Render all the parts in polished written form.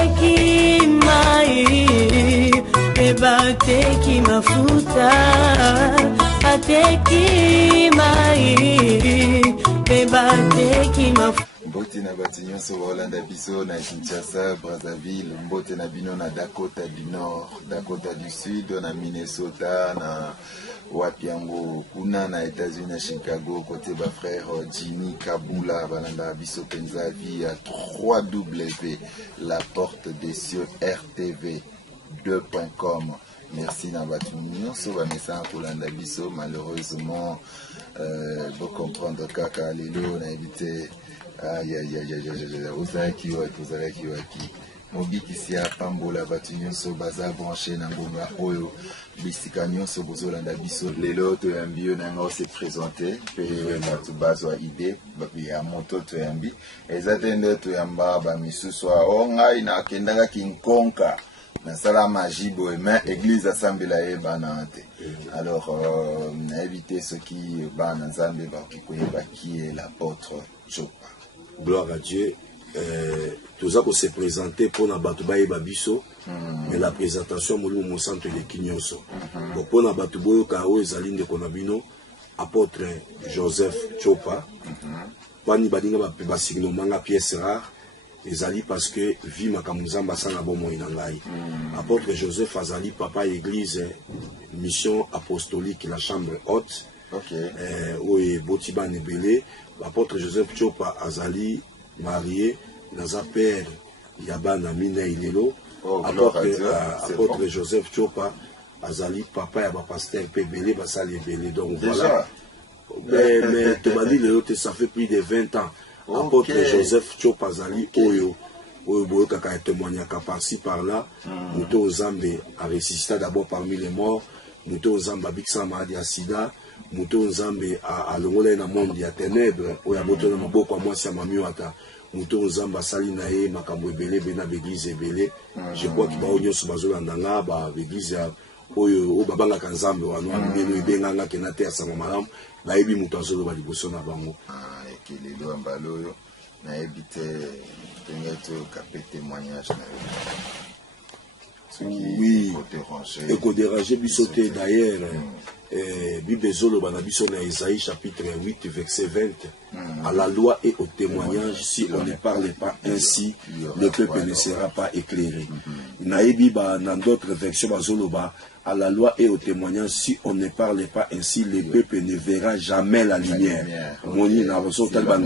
bateki mai, bateki mafuta, bateki mai, bateki mafuta. Mbote na batinyo so Hollande biso na Kinshasa, Brazzaville, mbote na bino na Dakota du Nord, Dakota du Sud, na Minnesota, na Wapiango, kuna na États-Unis, na Chicago, côté ba frère Jimmy Kabula, balanda biso penza via 3W, la porte des cieux RTV2.com. Merci na batinyo so ba message Hollande biso, malheureusement vous comprendre kaka lelo na éviter. Aïe aïe aïe aïe aïe aïe, ozaki waki mobiki si apambola batu nyonso baza branché na ngonga oyo bisika nyonso bozolanda biso lelo toyambi yo nanga ose présenter pe batu bazwa idée ya moto toyambi eza te nde toyamba bamisusu o ngai nakendaka kinkonka nasala magie boye mais église asambela ye bana te alors na éviter ce qui bana nzambe bakikoyeba qui est l'apôtre Chopa. Gloire à Dieu. Tout ça qu'on s'est présenté pour na Batoubaye Babiso, mais la présentation moulou mon centre de Kinyoso. Bon pour na Batouboyo Kao Ezaline de Konabino, apôtre Joseph Chopa. Pani badinga ba signo manga pièce rare. Ezali parce que vie makamuzamba sana bomo inangai. Apôtre Joseph Azali papa église mission apostolique la chambre haute. OK. Oui Botiba Nebele. Apôtre Joseph Chopa Azali marié dans un père Yabana Mine Ilelo. Apôtre Joseph Chopa Azali papa Yaba pasteur Pebele Basali Ebele. Donc voilà. Mais tu m'as dit ça fait plus de 20 ans. Apôtre Joseph Chopa Azali Oyo. Oyo Kaka témoignage par-ci par-là. Nous Zambé a ressuscité d'abord parmi les morts. Nous Zambé Biksa Mahadi Sida. Muto Nzambe a longola na monde ya ténèbres oya boto na maboko moi sia mamiwata muto Nzamba sali na ye makambo ebele bena église ebele je crois que ba onyoso bazolanda nga ba église oyo o babanga ka Nzambe wana bino ibenganga kena te asanga malamu ba yebi muto azolo ba liboso na bango ekelelo ambalo yo na ebite tengeto kapé témoignage na oui et ko déranger bisoté d'ailleurs Bible Zolo Banabiso na Isaïe chapitre 8 verset 20 à la loi et au témoignage si on ne parle pas ainsi le peuple ne sera pas éclairé. Naïbi ba dans d'autres versions bazoloba à la loi et au témoignage si on ne parle pas ainsi le peuple ne verra jamais la lumière. Moni na version dans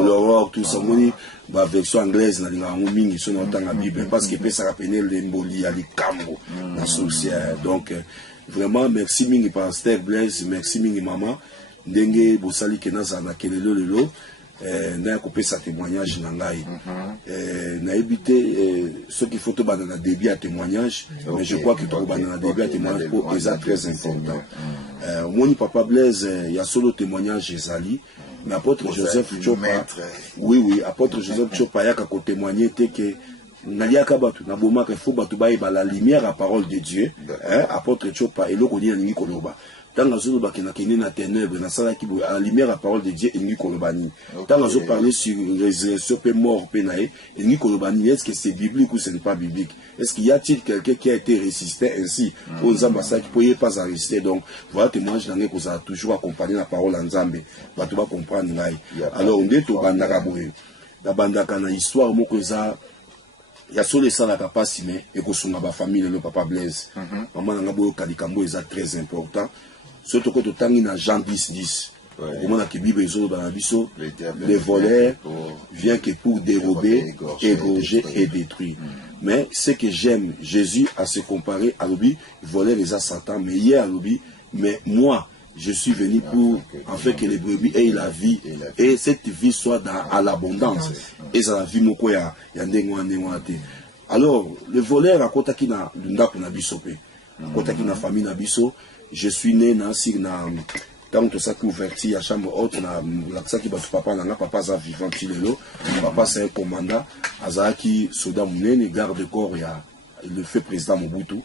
l'aurore tout ça moni ba version anglaise na linga mingi so na tanga Bible parce que pesa rappeler l'emboli à likambo na sorcière donc vraiment merci mingi pasteur Blaise merci mingi maman ndenge bosali kenaza na kelelo lelo na ko pesa témoignage na ngai na éviter ce qu'il faut to banana début à témoignage mais je crois que to banana début à témoignage pour est très important moni papa Blaise il y a solo témoignage ezali mais apôtre Joseph Chopa oui apôtre Joseph Chopa ya ka témoigner te que Naliaka batu na bomaka il faut batu baye ba la lumière à parole de Dieu apôtre Chopa eloko ni ningi koloba tanga zolo bakina kene na ténèbres na sala ki à la lumière à parole de Dieu ningi kolobani tanga zo parler sur résurrection pe mort pe nae ningi kolobani est-ce que c'est biblique ou ce n'est pas biblique est-ce qu'il y a-t-il quelqu'un qui a été ressuscité ainsi pour Nzamba ça qui pouvait pas résister donc voilà témoignage nangé ko ça toujours accompagner la parole en Nzambe batu ba comprendre ngai alors on dit to bandaka boye la bandaka na histoire moko za ya solo sala kapasi mais et ko sunga ba famille le papa Blaise maman na ngabo kalikambo eza très important surtout quand totangi na Jean 10:10 comment la Bible ezo dans la biso les voleurs vient que pour dérober égorger et détruire mais ce que j'aime Jésus a se comparer à l'obi voleur les a Satan mais hier à l'obi mais moi je suis venu pour en fait que les brebis aient la vie et cette vie soit à l'abondance et ça la vie moko ya ndengwa te alors le voleur a kotaki na ndako na biso pe kotaki na famille na biso je suis né na sur na tant que ça qui ouverti à chambre haute na la ça qui batu papa na papa za vivant lelo papa c'est un commandant azaki soda munene garde corps ya le fait président Mobutu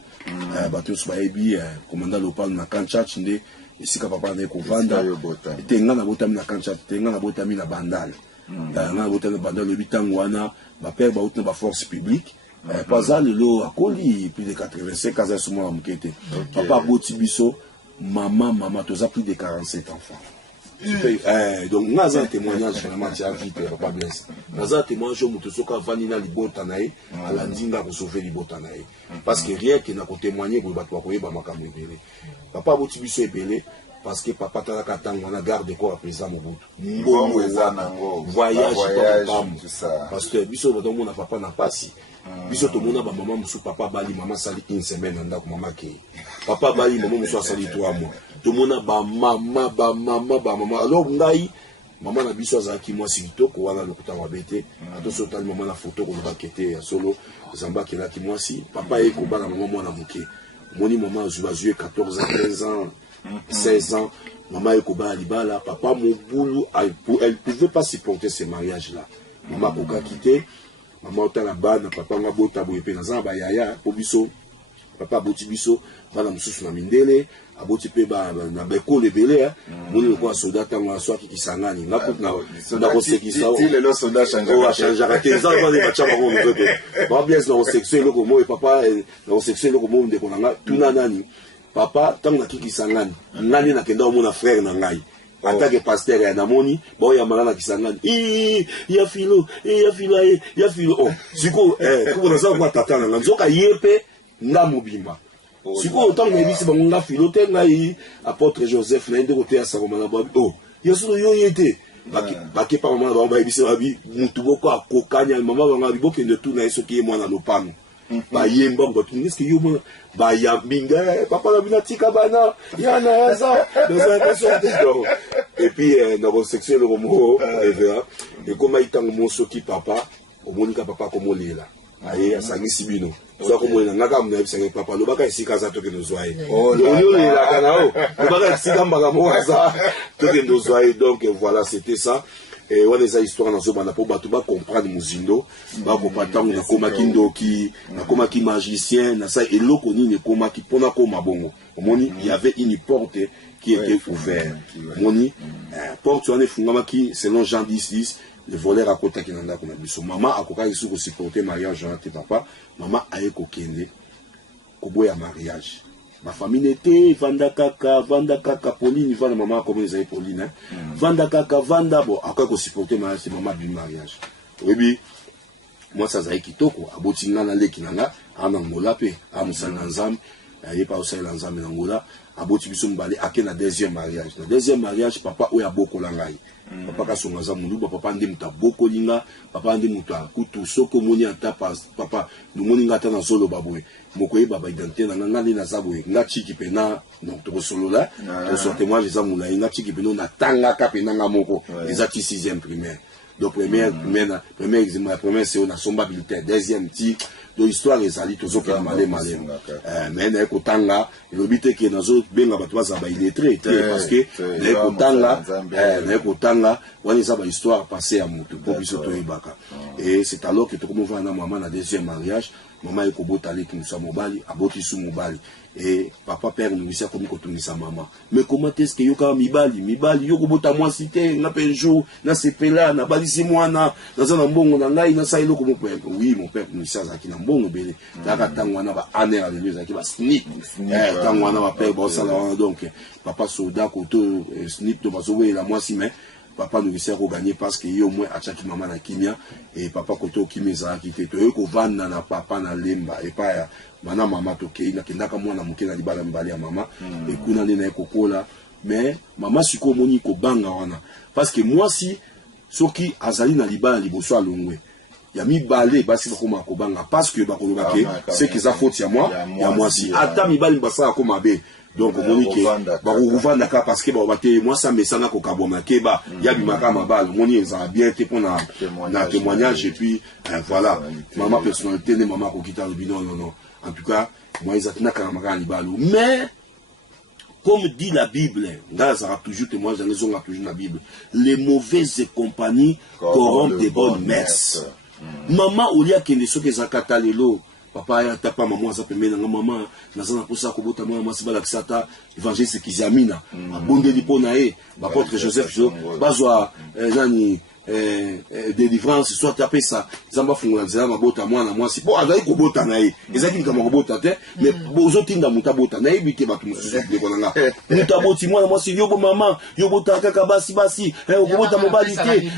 batu sobayebi commandant local na Kanchach nde isika papa na kovanda tenga na botami na Kanchach tenga na botami na Bandal Pendant le 8 ans, ma père a eu une force publique. Pas ça, le lot a collé plus de 85 ans sur moi. Papa Boti Bisso, maman, tu as plus de 47 enfants. Donc, nous avons un témoignage vraiment de la vie, papa Blaise. Nous avons un témoignage de Moutousoka Vanina Libotanae, à la Ndinga pour sauver Libotanae. Parce que rien qui n'a qu'à témoigner pour le batouakoye, Bamakamu Ebele. Papa Boti Bisso Ebele, parce que papa Talakatang, on a gardé quoi à présent Mobutu. Voyage, tout ça. Parce que Bisso, on a papa n'a pas si. Biso to mona ba maman musu papa bali maman sali une semaine anda ko maman ke papa bali maman musu sali 3 mois to mona ba maman alors ngai maman na biso azaki moi sito ko wana lokuta wa bete to sotali maman na photo ko bakete ya solo zamba ke la ki moi si papa e ko bana maman mwana muke moni maman azua 14 ans 15 ans 16 ans maman e ko bana libala papa Mobulu elle pouvait pas supporter ce mariage là maman ko quitté. Maman ta la bana papa nga bota boye pe na zamba yaya po biso papa boti biso bana mususu na mindele aboti pe ba na beko lebele moni ko soda tanga so ki kisangani na ko na ko sekisa o le lo soda changera raté ça va les bachama ko ndoto ba bien na sexuel ko mo papa na sexuel ko mo ndeko na tuna nani papa tanga ki kisangani nani na kenda mo na frère na ngai en tant que pasteur ya namoni ba ya malana kisangani ya filo oh siko ko na za kwa tata na nzoka yepe nga mobimba siko autant que bisi ba nga filo te ngai apôtre Joseph na inde côté ya sakomana ba oh yesu yo yete baki pa mama ba bisi ba bi mutu boko akokanya mama ba ngabi boke de tout na yesu ki mwana lopano ba yemba ngo tuniski yo ba ya binga papa la binatika bana yana yaza dans un question et puis dans sexuel le mot et comme itango moso ki papa omonika papa komo lela aye asangisi bino so komo lela ngaka mna ebisanga papa lobaka isika za toke nozwaye onyo lela kana o lobaka isika mbaka moza toke nozwaye donc voilà c'était ça. Et on a histoire dans ce banda pour battre comprendre muzindo ba ko patango na koma kindoki na koma ki magicien na ça et lokoni ne koma ki pona koma bongo moni il y avait une porte qui était ouverte moni porte on est fungama ki selon Jean 10 le voleur à côté qui nanda koma biso maman akoka isu ko supporter mariage Jean te papa maman aye ko kende ko boya mariage. Ma famille était vanda kaka Pauline vanda maman comme les Pauline vanda kaka vanda bon après qu'on supporter ma c'est maman du mariage oui moi ça zaï kitoko abotinga na leki nanga ana ngola pe amusana nzam et pas aussi l'ensemble n'angola aboti biso mbale ake na deuxième mariage papa oya boko langai papa ka songaza mundu papa ndi muta boko linga papa ndi muta kutu soko moni ata papa du moni ngata na solo baboy mokoye baba identité na ngandi na zaboy nga chiki pena donc to solo là to sorte moi les amula nga chiki pena na tanga ka pena nga moko les ati 6e primaire donc première examen première c'est on a somba militaire deuxième ti do histoire ezali tozoka malé mais na ekotanga lobite ke nazo benga bato baza ba illettré parce que na ekotanga wani za ba histoire passée à mutu po biso to ebaka et c'est alors que to comme va na maman na deuxième mariage maman ekobota leki musa mobali aboti su mobali et papa père nous isia comme kotunisa maman mais comment est-ce que yoka mibali yokobota moi cité na penjo na sepela na balisi mwana na mbongo na ngai na sailo comme père oui mon père nous isia zaki na mbongo bele kaka tangwana ba aner ale zaki ba snip tangwana ba père ba sala donc papa soda koto snip to bazowe la moi si mais papa nous essaie de gagner parce que yo moins achaki maman na kimia et papa koto kimeza kité to ko vanda na papa na lemba et pas mana mama to ke ina kendaka mwana muke na libala mbali ya mama et kuna nena ekokola mais mama siko moni ko banga wana parce que moi si soki azali na libala liboso alongwe ya mibale basi bakoma ko banga parce que bakoloba ke c'est que ça faute ya moi si ata mibali mbasa ko mabe donc moni ke ba ka parce que ba bate moi ça me sana ko kaboma ke ba ya bimaka mabal moni eza bien te pona na témoignage et puis voilà maman personnalité ne maman ko kita le non en tout cas moi ils atina kamaka libalo mais comme dit la Bible, dans toujours témoignage, dans les ondes toujours la Bible, les mauvaises compagnies corrompent des bonnes mœurs. Maman, au lieu que les choses que zakata lelo, papa ya tapa maman za pemena maman, nazana posa ko bota maman sibala kisata, évangéliste kizamina, abonde lipo na e, apôtre Joseph bazwa nani délivrance soit tapé ça zamba fungula nzela mabota mwana mwasi bo azali kobota na ye ezaki likama kobota te mais bozotinda muta bota na ye bite bato mosusu ndeko na nga muta boti mwana mwasi yobo mama yobota kaka basi okobota mobali te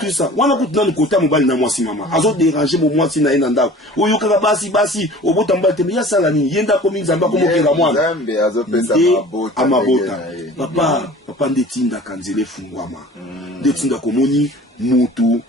tout ça wana kutu nanu kota mobali na mwasi mama azo déranger mo mwasi na ye na ndako oyo kaka basi obota mobali te ya sala ni yenda komi nzamba komokela mwana Zambe azopesa mabota papa ndetinda kanzele fungwama ndetinda komoni mutu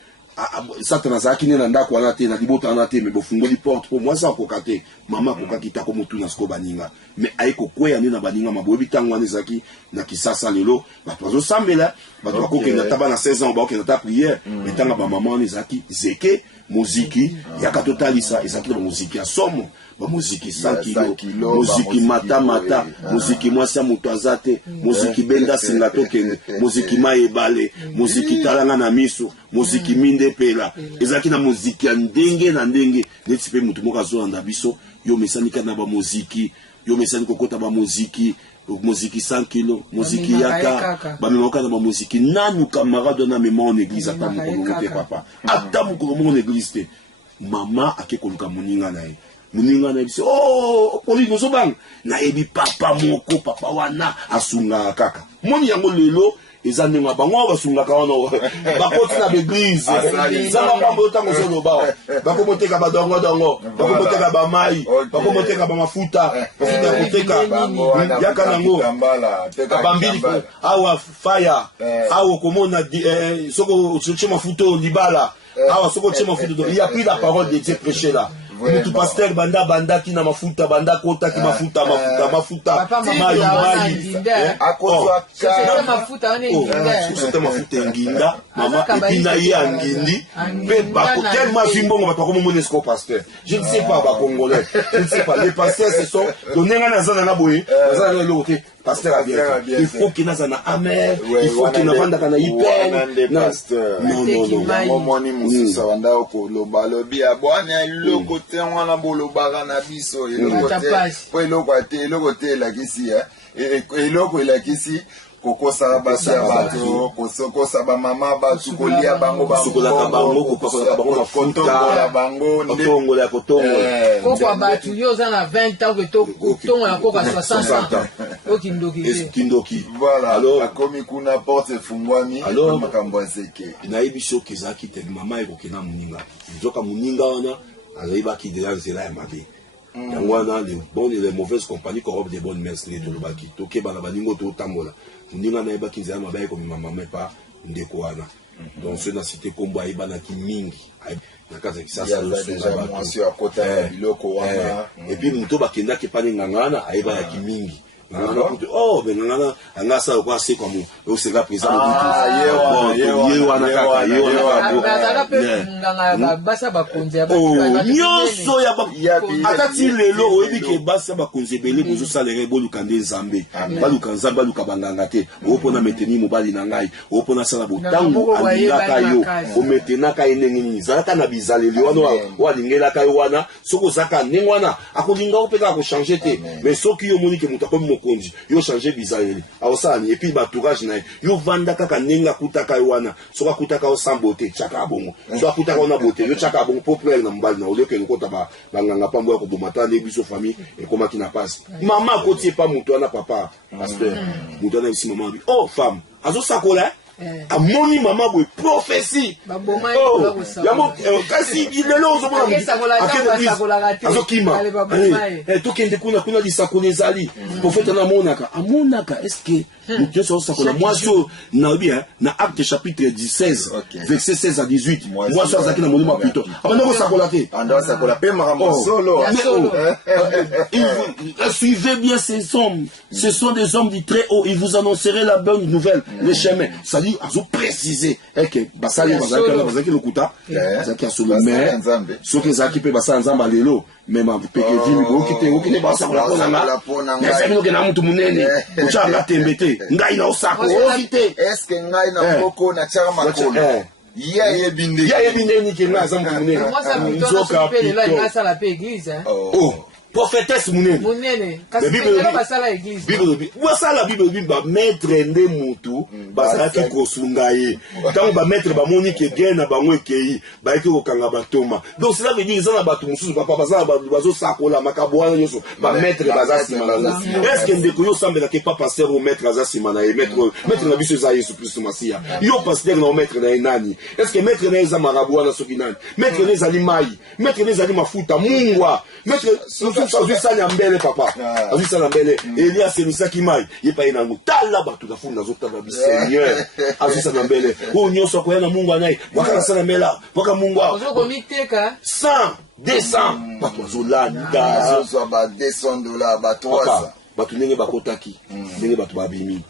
satana zaki ne na ndako wana te na libota wana te me bofungoli porte po moi ça kokate mama kokakita ko mutu na sko baninga me aiko kweya ne na baninga mabobi tango wana zaki na kisasa lelo bato bazo sambela bato bakokenda taba na 16 ans bakokenda ta prière etanga ba mama ne zaki zeke muziki yakatotalisa ezaki na muziki ya somo ba muziki 100 kilo muziki mata muziki mwasi mutu azate muziki benda singa tokende muziki maebale muziki talanga na miso muziki minde pela ezaki na muziki ya ndenge na ndenge neti pe mutu moko azolanda biso yo mesani kana ba muziki yo mesani kokota ba muziki 100 kilo muziki yaka bamemoka na ba muziki nanu camarade na mema en église ata mokolo te papa ata mokolo mo en église te mama akekoluka moninga na ye moninga na biso oh polino zobang na ebi papa moko papa wana asunga kaka moni yango lelo eza ndenge bango basungaka wana bakoti na l'église zamba pambo tango zoloba bakomoteka badongo bakomoteka bamai bakomoteka bamafuta koteka yaka nango bambili awa fire awa komona soko tche mafuta libala awa soko tche mafuta il y a pris la parole de Dieu prêché là mutu pasteur banda ki na mafuta banda kota ki mafuta mai akozwa c'était mafuta nginda mama epina ye angindi pe bako tellement vimbongo bato comme mon esco pasteur je ne sais pas ba congolais je ne sais pas les pasteurs ce sont donenga na zana na boye zana le côté pasteur a bien il faut qu'il na amer il faut qu'il na vanda kana hyper non moni mususa wanda ko lobalobi abwana loko te wana bolobaka na biso eloko te elakisi eloko elakisi kokosa basi ya bato kosokosa bamama bato kolia bango kotongola bango kotongola kokwa bato yo oza na 20 ans kotongola koka 60 ans kindoki voilà akomi kuna porte efungwami makambo aseke nayebi soki ezalaki te mama ekokenda moninga nzoka moninga wana azayibaki deja nzela ya mabe yango wana les mauvaises compagnies corrompent des bonnes mères les tolobaki tokeba na baningo totambola moninga nayebaki nzela mabe ekomema mama epa ndeko wana donc ceux na cité kombo ayebanaki mingi na kati ya kisasa et puis moto bakendaki epani ngangana ayebanaki mingi oh ben ngana anga sa kwa se kwa mu o se ga présent ye wana kaka ye wana nganga basa bakonze nyoso ya atati lelo oyebi ke basa bakonze bele bozo salere boluka nde nzambe baluka nzambe baluka banganga te opona meteni mobali na ngai opona sala botango alingaka yo o metenaka enengi ni zalaka na bizaleli wana walingelaka yo wana soko zaka nengwana akolinga opeka ko changer te mais soki yo moni ke mutakomi konzi yo changer bizaleli awosani et puis baturage na yo vanda kaka nenga kutaka wana soka kutaka o sans beauté chaka bongo soka kutaka na beauté yo chaka bongo populaire na mbali na oleke nkota ba banganga pambo ya kobomata ne biso famille et komaki na passe mama kotie pa muto na papa pasteur muto na isi mama oh femme azo sakola amoni mama boy prophétie yamo kasi ilelo ozomona azokima tokende kuna lisakona ezali prophète na amonaka est-ce que Dieu se sakola moi so na bien na acte chapitre 16 verset 16 à 18 moi so azaki na molimo plutôt abandoko sakola te ando sakola pe maramo solo suivez bien ces hommes ce sont des hommes du très haut ils vous annonceraient la bonne nouvelle le chemin ça dit azo préciser que basali bazaki lokuta bazaki asolo mais soki ezaki pe basala nzamba lelo même peke vimi okite basakola pona nga ngai na mutu munene uchanga tembete ngai na osako okite est-ce que ngai na moko na chaka makolo ya binde ni ke nga zambu munene nzoka pe la ngasa la pe église oh prophétesse munene munene kasi basala église basala bible ba maître nde mutu bazalaki kosunga ye ntango ba maître bamoni ke guerre na bango ekei bayaki kokanga batoma donc cela veut dire eza na bato mosusu papa bazala bazosakola makambo wana nyonso ba maître baza nsima na est ce que ndeko yo osambelaka pa pasteur o maître aza nsima na ye maître na biso eza yesu kristo masiya yo pasteur na o maître na ye nani est ce que maître na ye eza marabu wana soki nani maître na ezali mai maître na ezali mafuta mungwa maître azwi sani ya mbele papa azwi sani ya mbele eli asemisaki mai ye pa ye nango tala bato na funda azotala biseigneur azwi sani ya mbele oyo nyonso akoya na mungu anaye waka na sani ya mbela waka mungu ozokomiteka 100 200 bato bazolanda bato ndenge bakotaki ndenge bato babimi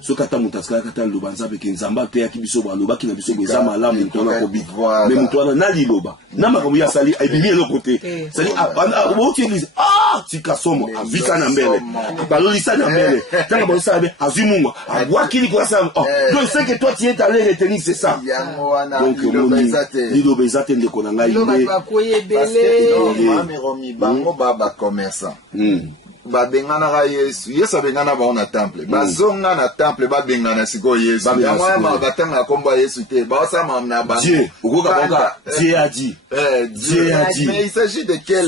soki ata moto asikala ata liloba nzambe ke nzambe ateyaki biso balobaki na biso eza malamu moto wana kobika me moto wana na liloba na makambo ye asali ebimi eloko te sali bauti eglise tika somo azwisa na mbele balolisa na mbele ntango balosala be azwi mungu abwakili koasala donc c'est que toi tu es allé retenir c'est ça donc omoni liloba eza te ndeko na ngai bango baba commerçant babengana yesu yesu abengana bao na temple bazonga na temple babengana siko yesu yango batanga komba yesu te baosama na ba Dieu okoka bonga Dieu a dit Dieu a dit mais il s'agit de quel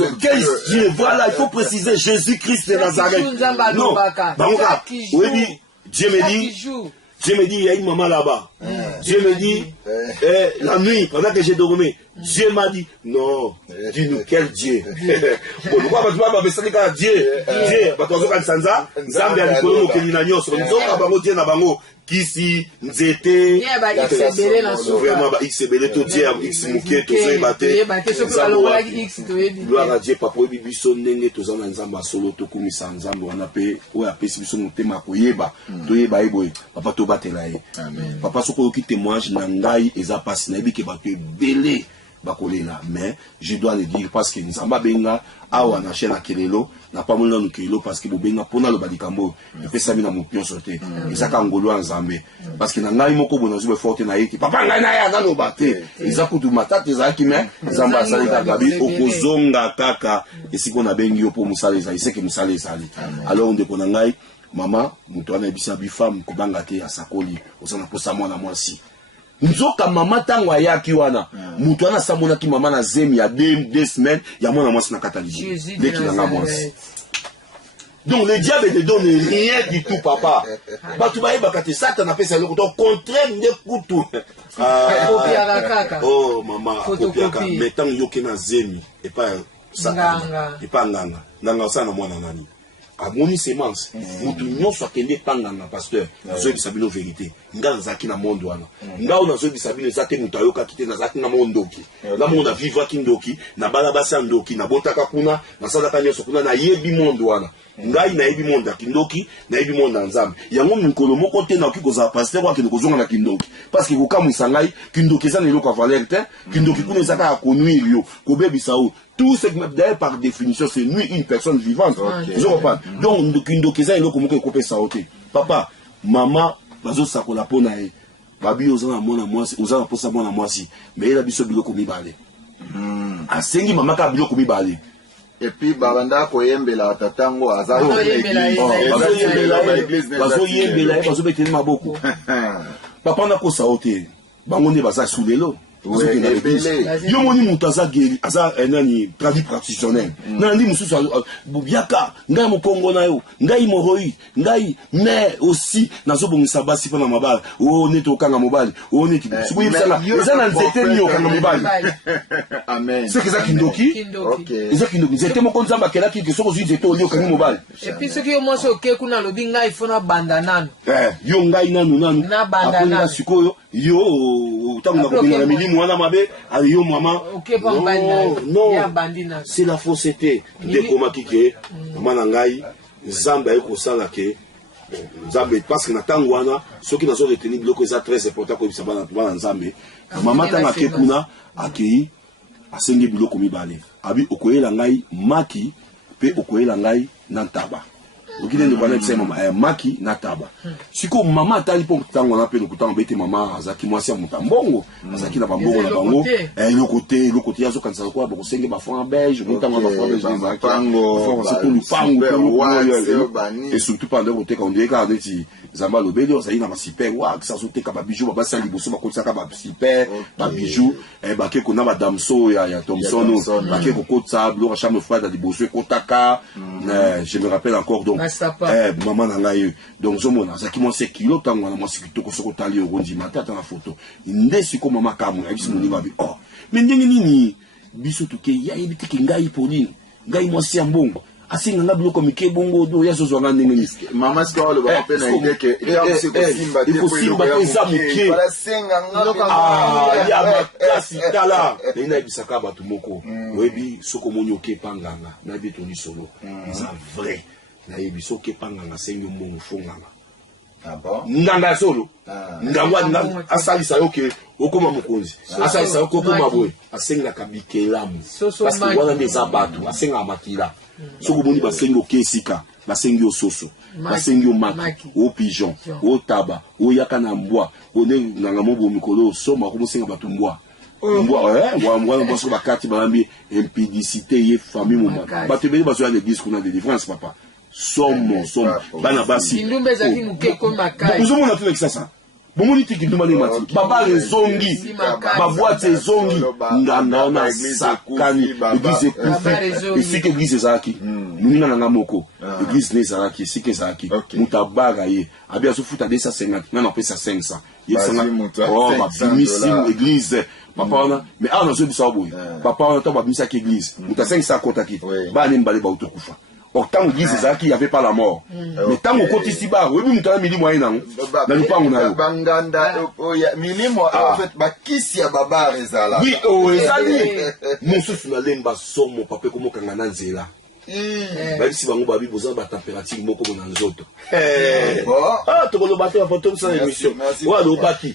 Dieu voilà il faut préciser Jésus-Christ de Nazareth non bonga oui Dieu me dit il y a une maman là-bas. Dieu me dit la nuit pendant que j'ai dormi Dieu m'a dit non dis-nous quel Dieu pourquoi tu vas me dire que Dieu bato zoka sanza nzambe alikolo mokeli na nyonso nzoka bango Dieu na bango kisi nzete vraiment ba xbele to Dieu x moke to zoyebate gloire à Dieu papa bibiso ndenge toza na nzamba solo to kumisa nzambe wana pe oyo apesi biso motema koyeba toyeba eboye papa to batela ye papa soko ki témoignage na ngai eza pasi na ebike bato ebele bakolela mais je dois le dire parce que nzamba benga awa na chaîne akelelo na pas molona nukelelo parce que bobenga pona lo balikambo epesa bina mopio sote ezaka ngolo nzambe parce que na ngai moko bona zube forte na yeki papa ngai na ya na lo bate ezakutu matata ezaki mais nzamba asali kaka bi okozonga kaka esiko na bengi yo po musala ezali seke musala ezali alors ndeko na ngai mama muto ana ebisa bi femme kobanga te asakoli osana posa mwana mwasi nzoka mama tango ayaki wana mutu wana samonaki mama na zemi ya 2 semaines ya mwana mwasi na kata libu leki na nga mwasi donc le diable ne donne rien du tout papa bato bayebaka te satana apesa eloko to contraire nde kutu oh mama kopiaka mais tango yoke na zemi epa satana epa nganga osala na mwana nani amoni semence mutu nyonso akende panganga pasteur azoyebisa bino vérité nga nazalaki na monde wana nga oyo nazoyebisa bino eza te mutu ayokaki te nazalaki na mo ndoki nga mo navivaki ndoki nabala basi ya ndoki nabotaka kuna nasalaka nyonso kuna nayebi monde wana ngai nayebi monde ya kindoki nayebi monde ya nzambe yango mikolo moko te nakoki kozala pasteur wakende kozonga na kindoki parce que kokamwisa ngai kindoki eza na eloko ya valeur te kindoki kuna ezaka ya konuire yo kobebisa oyo tout ce qui d'ailleurs par définition c'est nuit une personne vivante je comprends donc kindoki eza eloko moko ekopesa yo te papa mama bazosakola mpo na ye babi oza na mwana mwasi oza na mposa mwana mwasi mais yela biso biloko mibale asengi mama kaka biloko mibale et puis babanda koyembela tatango bazoyembela ye bazobeteli maboko papa nakosa yo te bango nde baza sulelo yo moni mutu aza geri aza nani traduit praticitionnel nandi mosusu biaka ngai mokongo na yo ngai moroi ngai mais aussi nazobongisa basi mpo na mabala o neti okanga mobali o neti sikoyebisanga eza na nzete nini okanga mobali soki eza kindoki eza kindoki nzete moko nzambe akelaki ke soki ozwi nzete oli okangi mobali epuis soki yo mwasi oke kuna alobi ngai fo na banda nanu yo ngai nanu akolinga sikoyo yo ntango nakobinga na milimu wana mabe yo mama non c'est la fausseté ndekomaki ke mama na ngai nzambe aye kosala ke nzambe parce que na ntango wana soki nazo retenir biloko eza très important koyebisa bana nzambe mama ntango ake kuna akei asengi biloko mibale abi okoyela ngai maki mpe okoyela ngai na ntaba donc il est de c'est maman maki na taba siko maman tali pour tango na pe le kutango bete maman azaki mwasi mutambongo azaki na bambongo na bango le côté yazo kanisa ko ba senge ba fond belge mutango ba fond belge pango c'est tout le pango et surtout pendant côté quand on dit quand dit zamba lobeli ça ina ba super wa ça sauter ka ba bijou ba sali boso ba kotisa ka ba super ba bijou ba ke ko na ba damso ya Thompson ba ke ko kotsa blo chambre froide di boso ko taka je me rappelle encore donc maman na ngai donc zomona ça qui mon c'est kilo tango na mo sikito ko soko tali ondi matata na photo ndesi ko mama kamu ya biso moni ba bi oh mais ndenge nini biso tuke ya ibiti ki ngai poni ngai mo si ambongo asinga nga biloko mike bongo do ya zozo nga ndenge nisi mama siko le ba pena ideke il faut simba te za muke bala senga nga ya makasi tala ina bisaka batu moko webi soko moni oke panganga na bitu ni solo ça vrai na yebi soke panganga sengi mbongo fonganga nganga solo ngangwa asalisa yoke okoma mukonzi asalisa yoke okoma boy asenga kabikelamu parce que wana ndeza batu asenga makila soko boni basengi okesika basengi ososo basengi omaki o pigeon o taba o yakana mbwa one nganga mobo mikolo soma ko musenga batu mbwa mbwa parce que bakati balambi impudicité ye famille moma batu beli bazo ya l'église kuna de délivrance papa somo bana basi kindumbe zaki muke ko makai uzomo na tuna kisasa bomoni tiki ndumba ne mati baba rezongi baboite zongi nganga na sakani église kufi isike église zaki munina na moko église ne zaki isike zaki mutabaga ye abia so futa 250 na pesa 500 yesanga oh babimisi église papa ona mais ana zo bisa boy papa ona to babimisa ki église muta 500 kotaki ba ne mbale ba utokufa. Or, tant que l'église il n'y avait pas la mort. Mais tant que côté si bas, oui, nous avons mis moyen dans le pan on a. Banganda, milimo en fait, bah qui s'y a baba rezala. Oui, oh, ezali. Mon souffle na lemba somme mon papa comme kangana nzela. Même si bango babi besoin de température moko na nzoto. Ah, to le bateau photo ça émission. Wa lo baki.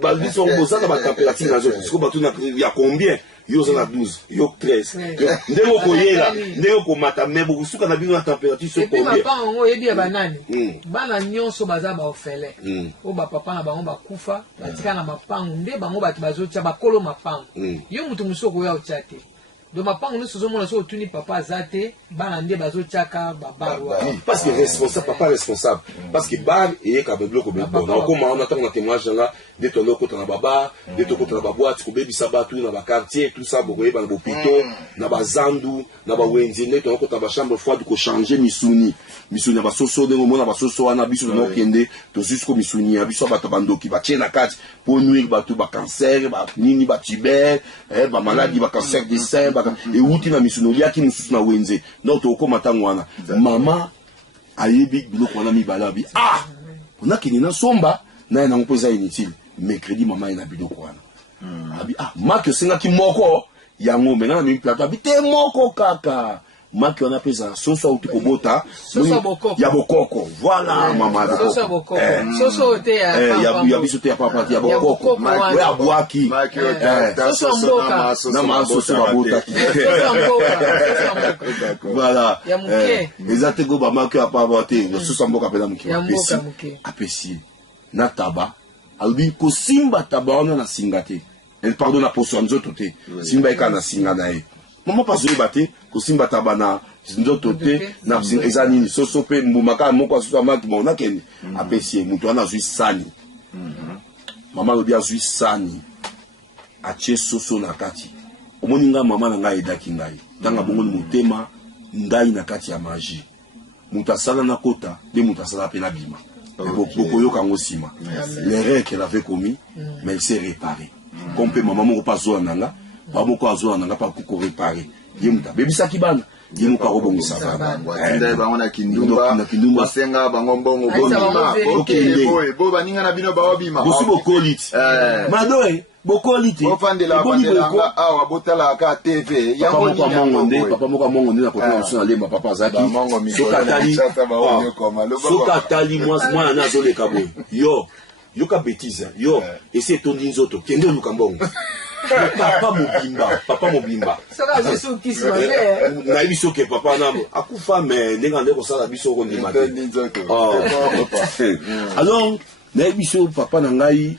Ba biso besoin de température na nzoto. Parce que bateau na il y a combien? Yo za 12, yo 13. Ndeko koyela, ndeko komata mais beaucoup suka na bino na température so combien. Et puis papa ngo yebi banani. Bana nyonso baza ba ofele. O ba papa na bango bakufa, batika na mapango nde bango batu bazotia bakolo mapango. Yo mutu musoko ya ochate. Do mapango no sozo mona so tuni papa zate, bana nde bazotiaka babarwa. Parce que responsable papa responsable parce que bar et ka beblo ko bebo. Na ko ma on attend na témoignage là de ton loko na baba, de ton côté na baboite ko bebi sabatu na ba quartier tout ça bokoye ba bopito na bazandu na ba wenzine ton côté ba chambre froide ko changer misuni na ba soso de mo na ba soso wana biso no kende to jusqu'au misuni biso ba tabandoki ba tiena kati pour nuire ba tout ba cancer ba nini ba tuber ba maladie ba cancer du sein ba et outi na misuni ya ki mususu na wenze no to ko matango wana mama ayebi biloko wana mi balabi on a kini na somba na na mpoza inutile mercredi mama ina biloko wana abi maki osenga ki moko yango menga na mi plateau abi te moko kaka maki on a pesa soso uti kobota ya bokoko voilà mama soso bokoko soso te ya biso te ya papa ya bokoko ya boaki soso mboka na ma soso babota voilà ya muke ezate go ba maki ya papa te soso mboka pela muke apesi na taba albi ko simba taba ona na singate elle pardonne la poso nzoto te simba eka na singa na e mama pazo bate ko simba taba na nzoto te na ezani ni soso pe mbumaka moko aso maki mona kende apesi mutu ana zui sani mama lobi azui sani atie soso na kati omoni nga mama na ngai edaki ngai tanga bongo ni mutema ngai na kati ya magie mutu asala na kota de mutu asala pe na bima beaucoup yo kango sima l'erreur qu'elle avait commis mais elle s'est réparée comme pe maman moko pas zo nanga pas moko azo nanga pas ko réparer yemuta bebisa kibana yemuka robongisa baba nda ba ona kindumba basenga bango mbongo bonima bo baninga na bino ba obima bosi bokoliti madoe bokoliti ofandela bandela awa botala ka TV yango kwa mongo nde papa moko mongo nde na kotona so na lemba papa zaki soka tali moi na zo le kabo yo ka bêtise yo essaie ton nzoto kende luka mbongo Papa mobimba. Ça va sur qui se fait. Na biso ke papa na akufa mais ndenge ndeko sala biso ko ndima te. Alors na biso papa na ngai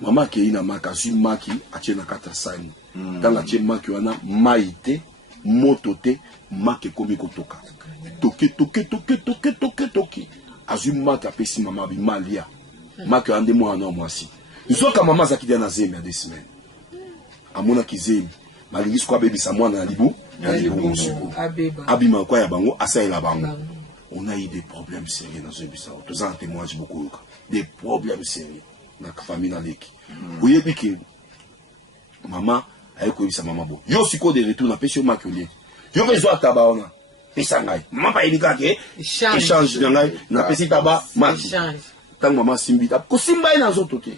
mama ke ina maka su maki atie na kata sani. Tanga tie maki wana maite moto te maki komi kotoka. Toke. Azu maki apesi mama bi malia. Maki ande mo ana mwasi. Nzoka mama zaki dia na zemi ya 2 semaines. Amona kizemi malingisi kwa baby sa mwana na libu abima kwa ya bango asaila bango. On a eu des problèmes sérieux dans ce bisa. Tous en témoignage beaucoup des problèmes sérieux dans la famille na leki. Oyebi ke mama ayeko bisa mama bo. Yo siko de retour na pesi makolier. Yo bezo ataba ona. Pesa ngai. Mama pa elika ke échange na ngai na pesi taba maki. Tant maman simbita ko simba ina zoto te.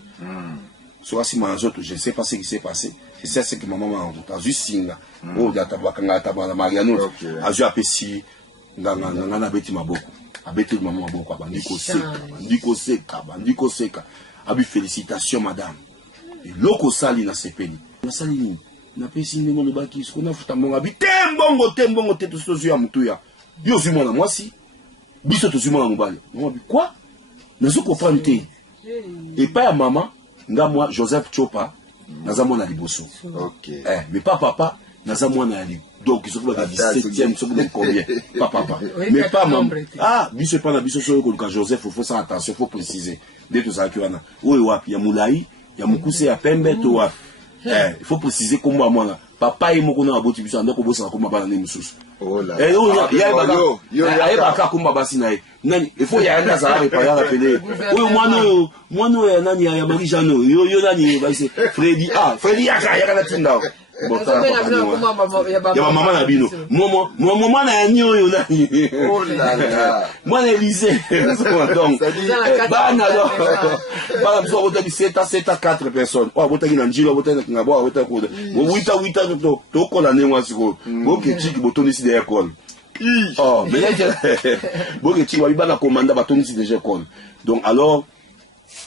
Soit si manzoto, je ne sais pas ce qui s'est passé. C'est ce que maman m'a rencontré. Juste singa. Oh, d'ataba kanga ataba na Mariano. Azu apesi ngana beti maboko. Abeti maman maboko bandiko seka. Abi félicitations madame. Et loko sali na sepeli. Na sali ni. Na pesi ndemo le baki ko na futa mbonga bi tembongo te to sozo ya mutuya. Yo zuma na mwasi. Biso to zuma na mobali. Maman bi quoi? Nazo comprendre te. Et pas à maman. Nga moi Joseph Chopa naza mwana liboso. OK. Mais pas papa naza mwana ali. Donc ils sont dans la 17e, sont dans combien? Pas papa. Mais pas maman. Ah, biso pas na biso so ko Joseph, faut faire attention, faut préciser. Dès tout ça qui wana. Oyo wapi ya mulai, ya mukuse ya pembe to wapi. Il faut préciser comment moi papa et moko na boti biso andako bosa ko mabana ne mususu. Oh là. Ya baka kumba basi nae. Nani il faut ya enda za pa ya rappeler. Oyo mwana ya nani ya Marie Jano. Yo nani ba ise Freddy ya kana tinda. Ya mama na bino. Mama na ni oyo nani. Oh là là. Mwana Élysée. Donc bana bana so bota 7 à 4 personnes. Oh bota ki na njilo bota na ngabo bota ko. Bo 8 to ko la ne mwasi ko. Bo ke chiki botoni si de école. Oh, mais là, bon, tu vas bien la commande, bah, ton déjà con. Donc, alors,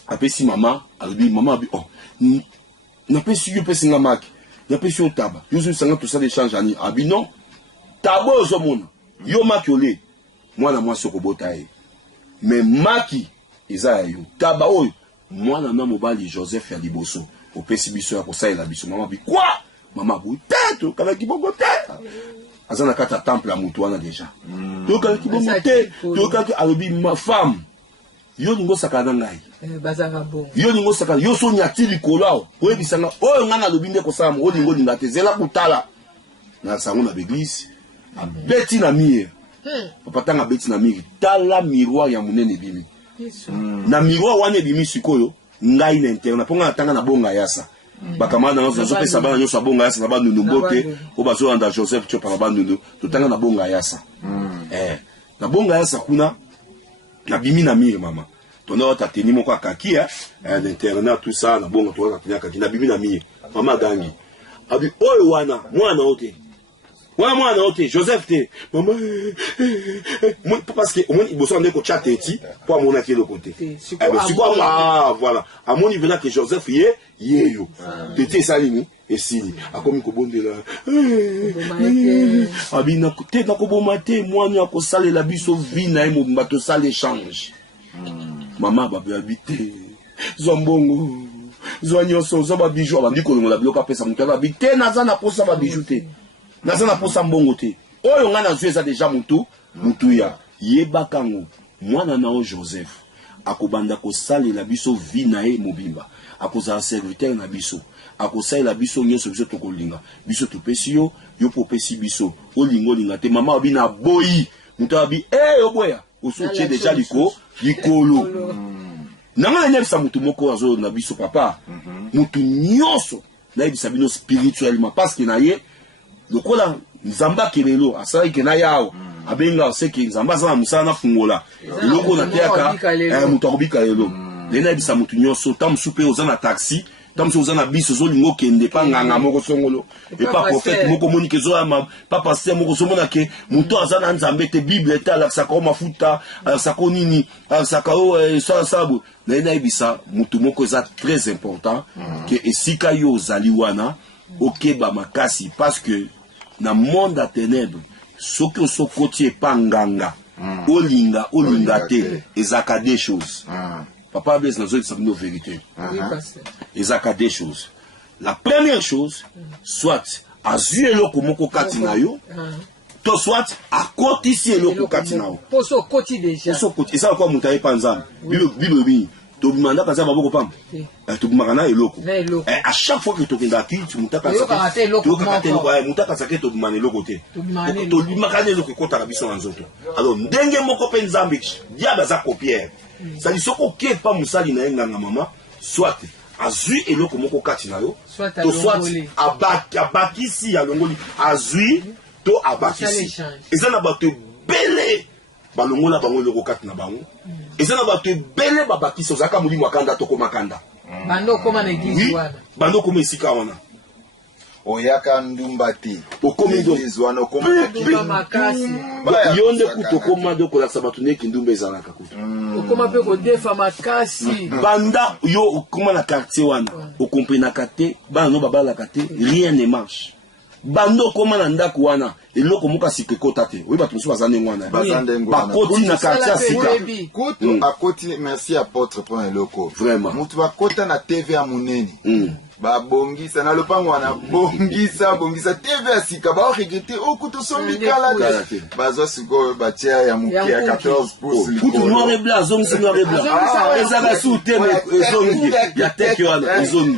après, si maman, elle dit, maman, oh, n'a pas su, peut s'en marquer, n'a pas su au tabac, yo, je tout ça d'échange, ani, ah, non, tabac au monde, yo, makiolé, moi, la moi, sur le botaï, mais maki, ils a yo, tabac, moi, la nom, mobile, Joseph, ya liboso, au pessibiso, pour ça, il a biso, maman, quoi, maman, vous, tête, quand elle dit, bon, tête. Azana kata temple à Moutouana déjà. Donc quand tu monter, donc quand alobi ma femme, yo ningo sakana ngai. Bazaka bon. Yo ningo sakana, yo so nyati likolo. Oye bisanga, oyo ngana lobi ndeko sama, o ningo ningate zela kutala. Na sango na église, a beti na mire. Papa tanga beti na mire, tala miroir ya munene bimi. Na miroir wane bimi sikoyo, ngai na interna, ponga tanga na bonga yasa. Bakamana nazo pesa bana nyoso bonga yasa na bandu mbote ko bazo anda Joseph Chopa na bandu to tanga na bonga yasa na bonga yasa kuna na bimi na mire mama to na ta teni moko akakia l'internet tout ça na bonga to ta kaki na bimi na mire mama gangi abi oyo wana mwana ote Joseph te maman parce que au moins il bosse ndeko chat eti pour mon akelo côté c'est quoi voilà à mon niveau là que Joseph yeyo tete salini et sili akomi ko bondela abi na te na ko bomate mwana ya ko salela biso vi na mo bato sale échange maman ba habité zombongo zonyoso zo ba bijou ba ndiko ngola bloka pesa mutala habité na za na posa ba bijou te nazana posa mbongo te oyo nga na zueza deja mutuya yebakango mwana nao Joseph akobanda kosalela biso vi na ye mobimba akozala serviteur na biso akosalela biso nyonso biso tokolinga biso topesi yo popesi biso olinga te mama obi na boyi mutu abi oboya osotie deja likolo nanga nyebisa mutu moko azo na biso papa mutu nyonso na yebisa bino spirituellement parce que na ye lokola nzamba kelelo asala ikena yao abenga seki nzamba za musana na fungola loko na teaka mutu akobika lelo lena bisa mutu nyonso tam soupe oza na taxi Tam so zana biso zo lingo kende pa nganga moko songolo et pas prophète moko monique zo ama pas pasteur moko so mona ke muto azana nzambe te bible ta la sako mafuta sako nini sako so sabu na ibisa mutu moko za très important que esika yo zali wana okeba makasi parce que na monde à ténèbres soki osokoti pa nganga olinga te ezaka des choses. Papa Blaise n'a pas de vérité. Ils ont des choses. La première chose, soit à zuer le komoko katinayo, to soit à cotiser le kokatinayo. Pour ce côté déjà. Pour ce côté. Et ça quoi montaye panzam. Bible bi. To bimanda kaza baboko pam. To bimagana eloko. À chaque fois que to kendaki, tu mutaka sake. To kate eloko, mutaka sake to bimane eloko te. To bimagana eloko kota na biso nzoto. Alors ndenge moko penzambi, dia baza copier. Ça dit soko ke pas musali na nganga mama soit azui eloko moko kati na yo to soit abakisi ya longoli azui to abakisi ezana bato belé balongola bango eloko kati na bango ezana bato belé babakisi ozaka mulimo wakanda to komakanda bando koma na église wana bando koma esika wana oyaka ndumbati okomi do izwana okoma makasi yonde kutokoma do kola sabatu neki ndumbe ezalaka kutu okoma pe ko defa makasi banda yo okoma na quartier wana okompenaka te bana no babalaka te rien ne marche bando okoma na ndako wana eloko moka sike kota te oyi bato mosusu bazande ngwana bakoti na quartier asika kutu akoti merci apôtre point eloko vraiment mutu bakota na TV ya munene babongisa na lopango wana bongisa TV asika ba regrete okuto sombikala bazwa siko batia ya mukia ya 14 pouces kutu noir et blanc zongi noir et blanc ezaka sous thème zongi ya teke wana ezongi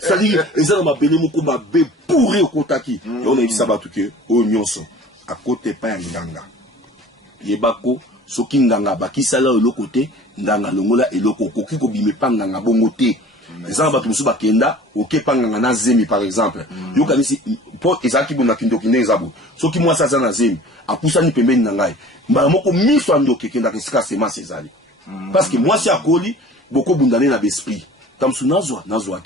c'est-à-dire ezana mabele moko mabe pourri okotaki on a bisa batu ke o nyonso à côté pa ya nganga yebako soki nganga bakisala eloko te nganga longola eloko koki ko bimepa nganga bongo te. Ezana bato musu bakenda okepa nganga na zemi par exemple yokanisi po ezaki bona kindokinde ezabo soki mwasa za na zemi apusani pembeni na ngai mbala moko miso andoke kenda kesika sema sezali parce que moi si akoli boko bundane na l'esprit tamsu nazwa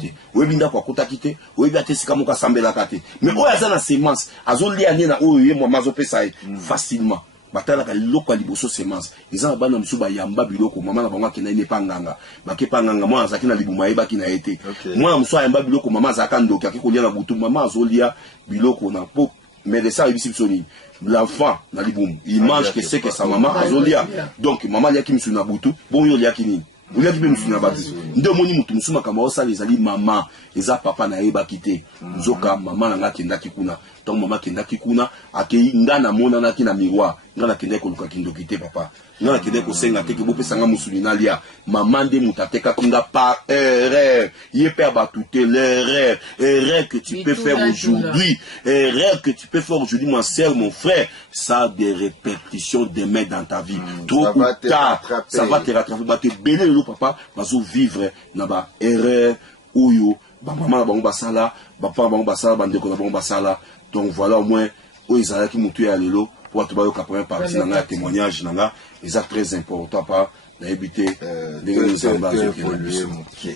te oyebinda kwa kota kite oyebi ate sika moka sambela kate mais oyo aza na semence azolia ne na oyo ye mama azopesa ye facilement batalaka loko liboso semence ezana bana musu ba yamba biloko mama na bango akena ine panganga bakepa nganga mwana azaki na libuma yeba kina ete mwana musu ayamba biloko mama azaka ndoki akikolia na butu mama azolia biloko na po médecin yebisi biso nini l'enfant na libumu il mange que c'est que sa maman azolia donc mama liaki musu na butu bon yo liaki nini Olia ki be musu na batu nde moni mutu musu makama osala ezali mama eza papa na yeba kite nzoka mama na nga kendaki kuna donc mama kendaki kuna akei nga na mona na ki na miroir nga na kende ko luka kindoki te papa nga na kende ko senga te ke bo pesa nga musuli na lia mama nde mutateka kinga par erreur yepe abatute l'erreur que tu peux faire aujourd'hui erreur que tu peux faire aujourd'hui mon sœur mon frère ça a des répercussions demain dans ta vie trop ou tard ça va te rattraper ba te belé le papa bazo vivre na ba erreur oyo ba mama na bango basala ba papa bango basala bandeko na bango basala. Donc voilà au moins où ils allaient qui montent à l'élo pour te voir qu'après partie dans un témoignage dans là c'est très important pas d'habiter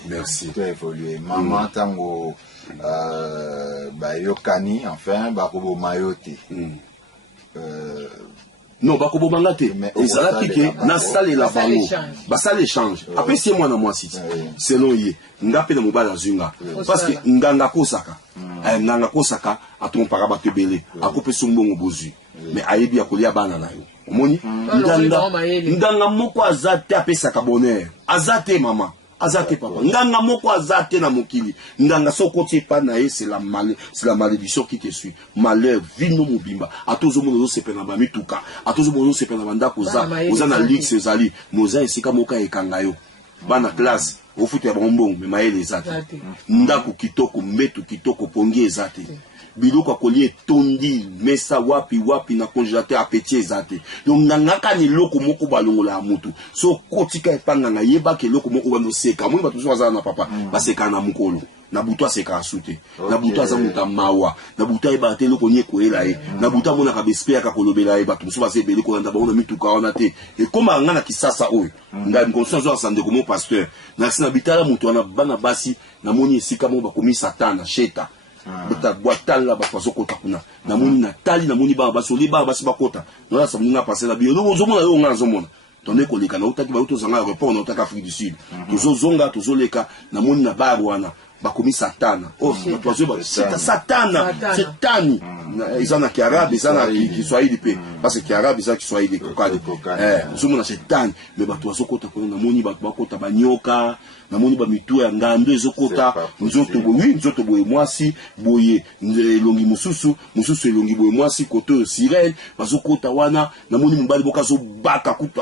merci tu as évolué maman tango ba yokani enfin ba kobo mayote non ba kobo mangate ezala kike na salle la bango ba salle échange après c'est moi na moi si selon yé ngape na mobala zunga parce que nganga kosaka nganga kosaka atompaka bato ebele akopesa mbongo bozwi mais ayebi akolia bana na yo omoni nganga moko aza te apesaka bonheur aza te mama aza te papa nganga moko aza te na mokili nganga sokoti epa na ye c'est la malédiction qui te suit malheur vino mobimba atozomona ozosepela na bamituka atozomona ozosepela na bandako oza na luxe ezali moza esika moko ekanga yo bana classe ofuta ya bonbon mais mayele eza te ndako kitoko mbetu kitoko pongi eza te biloko akolié tondi mesa wapi na congélateur appétit ezate donc nganga ni loko moko balongola mutu so kotika epanga yeba ke loko moko bando seka moi batu so na papa baseka na mukolo na buto aseka asute na buto azamuta mawa na buto eba te loko nye koela e na buto mona ka bespea ka kolobela e batu so basebele ko ndaba ona mituka ona te e koma ngana kisasa oyo ngai mkonso zo asande comme pasteur na sina bitala mutu ana bana basi na moni esika mo bakomi satana sheta bata boatala ba faso kota kuna na moni na tali na moni ba basoli ba basi bakota na sa mona passer la bio zo mona yo nga zo mona tonne ko leka na utaki ba utozanga aéroport na utaki Afrique du Sud tozo zonga tozo leka na moni na ba wana bakomi satana oh bato ba satana setani izana kiarabe izana kiswahili pe parce que kiarabe izana kiswahili kokali zo mona setani mais bato bazokota ko na moni bato bakota banyoka na moni ba mitu ya ngando ezokota nzoto boyi nzoto boye mwasi boye elongi mususu elongi boye mwasi koto sirène bazokota wana na moni mbali boka zo baka kutu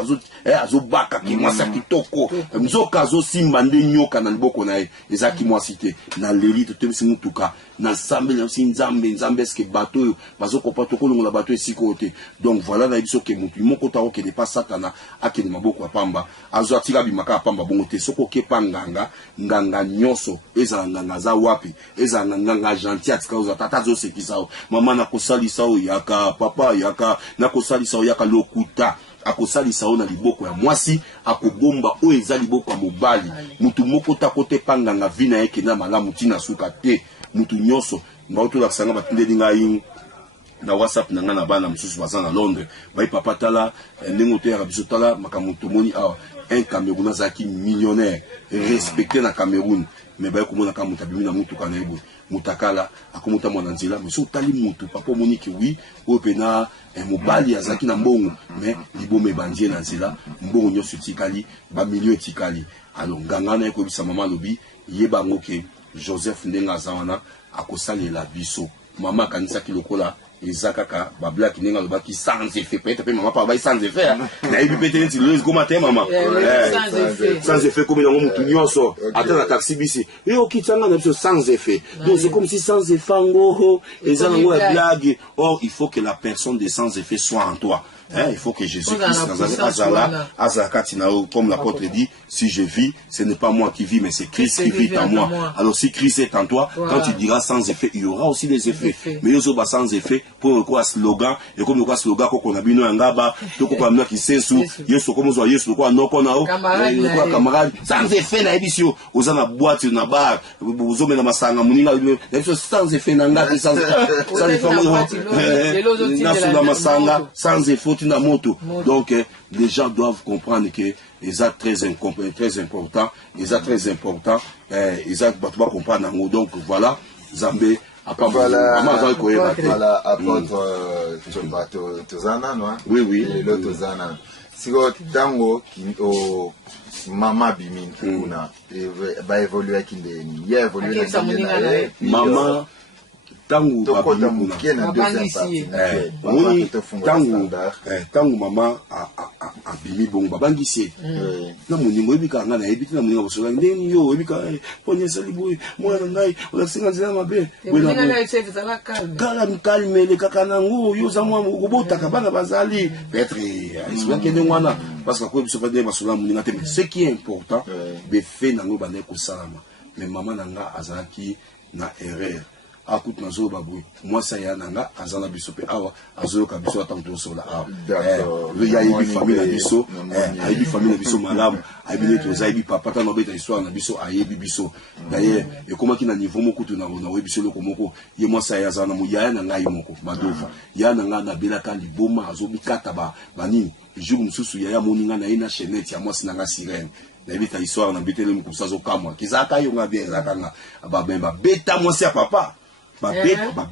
azobaka ki mwasi kitoko mzoka zo simba nde nyoka na liboko na ye ezaki mwasi te na lerite te bisi mutuka na sambe na si nzambe eske bato bazokopa to kolongola bato esiko te donc voilà na biso ke mutu moko ta oke de pas satana akene maboko apamba azo atira bimaka apamba bongo te soko kepa nganga nyoso eza nganga za wapi eza nganga gentil atika oza tata zo sekisa mama na kosalisa o yaka papa yaka na kosalisa o yaka lokuta akosalisa o na liboko ya mwasi akobomba o eza liboko ya mobali mutu moko takote panganga vina yake na malamu tina suka te mutu nyoso mbauto la sanga batindeli ngai na WhatsApp na ngana bana mususu baza na Londres bai papa tala ndenge to ya biso tala makamuto moni awa un Camerounais zaki millionnaire respecté na Cameroun mais bai komona ka mutabimi na mutu kana ibo mutakala akomuta mwana nzela mais so tali mutu papa moni ki oui o pena mobali azaki na mbongo mais libome bandie na nzela mbongo nyoso tikali ba million tikali alors nganga na ko bisa mama lobi yeba ngoke Joseph ndenga zawana akosalela biso mama kanisa kilokola ezakaka ba black ninga lobaki sans effet peut-être pe mama pa ba sans effet na ibi peut-être le comment te maman sans effet comme na mutu nyonso ata na taxi bisi et o kitanga na biso sans effet donc c'est comme si sans effet ngo ezango ya blague or il faut que la personne de sans effet soit en toi. Il faut que Jésus-Christ, comme l'apôtre dit, si je vis, ce n'est pas moi qui vis, mais c'est Christ qui vit en moi. Alors si Christ est en toi, quand tu diras sans effet, il y aura aussi des effets. Mais il y a sans effet, pour quoi slogan, et comme quoi slogan, qu'on a bino ngaba, tout comme nous qui sait sous, yeso comme nous yeso quoi non qu'on a camarade, sans effet na ebisio, aux ana boîte na bar, vous hommes na masanga muninga, sans effet nanga, sans effet, na moto. Donc les gens doivent comprendre que ils ont très important, ils ont très important, ils ont pas comprendre. Donc voilà, Zambé. Voilà, apôtre Tozana, non? Oui, oui. Le Tozana. Si vous tango mama bimin kuna va évoluer avec il y a évolué maman tangu tangu mama abimi bongo babangisi na monimo ebika ngana ebiti na moninga bosola ndeni yo ebika ponyesa liboy mwana ngai olasinga nzela mabe calme le kaka nango yo za mwa kobotaka bana bazali peut-être isibakende mwana parce que ko biso pas de basola moninga te mais ce qui est important be fait nango bande ko salama mais maman nanga azaki na erreur akut nazo babu moi ça ya nanga azana biso pe awa azo ka biso atanto sola awa le ya ibi famille na biso ibi famille na biso malamu ibi to za ibi papa ta no beta histoire na biso ayebi biso d'ailleurs et comment ki na niveau moko tu na we biso loko moko ye moi ça ya azana mu ya nanga yimoko madova ya nanga na belaka liboma azo bikata ba banini jour mususu ya moninga na ina chenette ya moi sinanga sirène na beta histoire na betele mu kusazo kamwa kizaka yo ngabe zakanga ba bemba beta moi c'est papa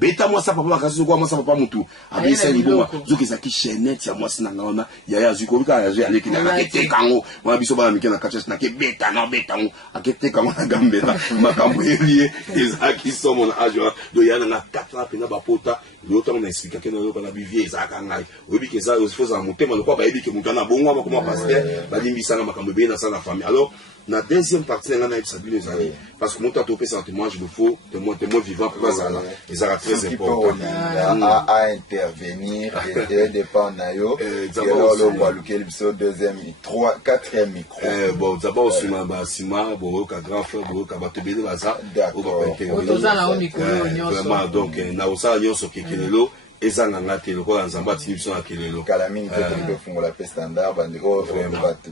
beta moi ça papa kasi quoi moi ça papa mutu abisa liboma zoki za ki chenette ya moi sina ngaona ya zuko bika ya ali ki na kete kango wana biso ba mikena kaches na ke beta no beta ngo akete kango na gambeta makambo elie ezaki somo na ajo do yana na 4 ans pena ba pota l'autre on explique que na ba bivie ezaka ngai obi ke za faut za mutema lo kwa ba ebi ke mutu na bongo ma comme pasteur ba limbisa na makambo be na sa na famille alors la deuxième partie, on a eu parce que mon topé ça témoin, je me faut témoin vivant pour ça là. Ils ont très important. À intervenir et dépend nayo. Et alors le voit lequel épisode deuxième, quatrième micro. Bon, d'abord aussi ma Sima, bon, ka grand frère, bon, ka batebele baza. D'accord. Vraiment donc na osa nyo so kekelelo. Eza nanga te loko nzamba tilipso na kelelo kala mingi te fungo la standard bandiko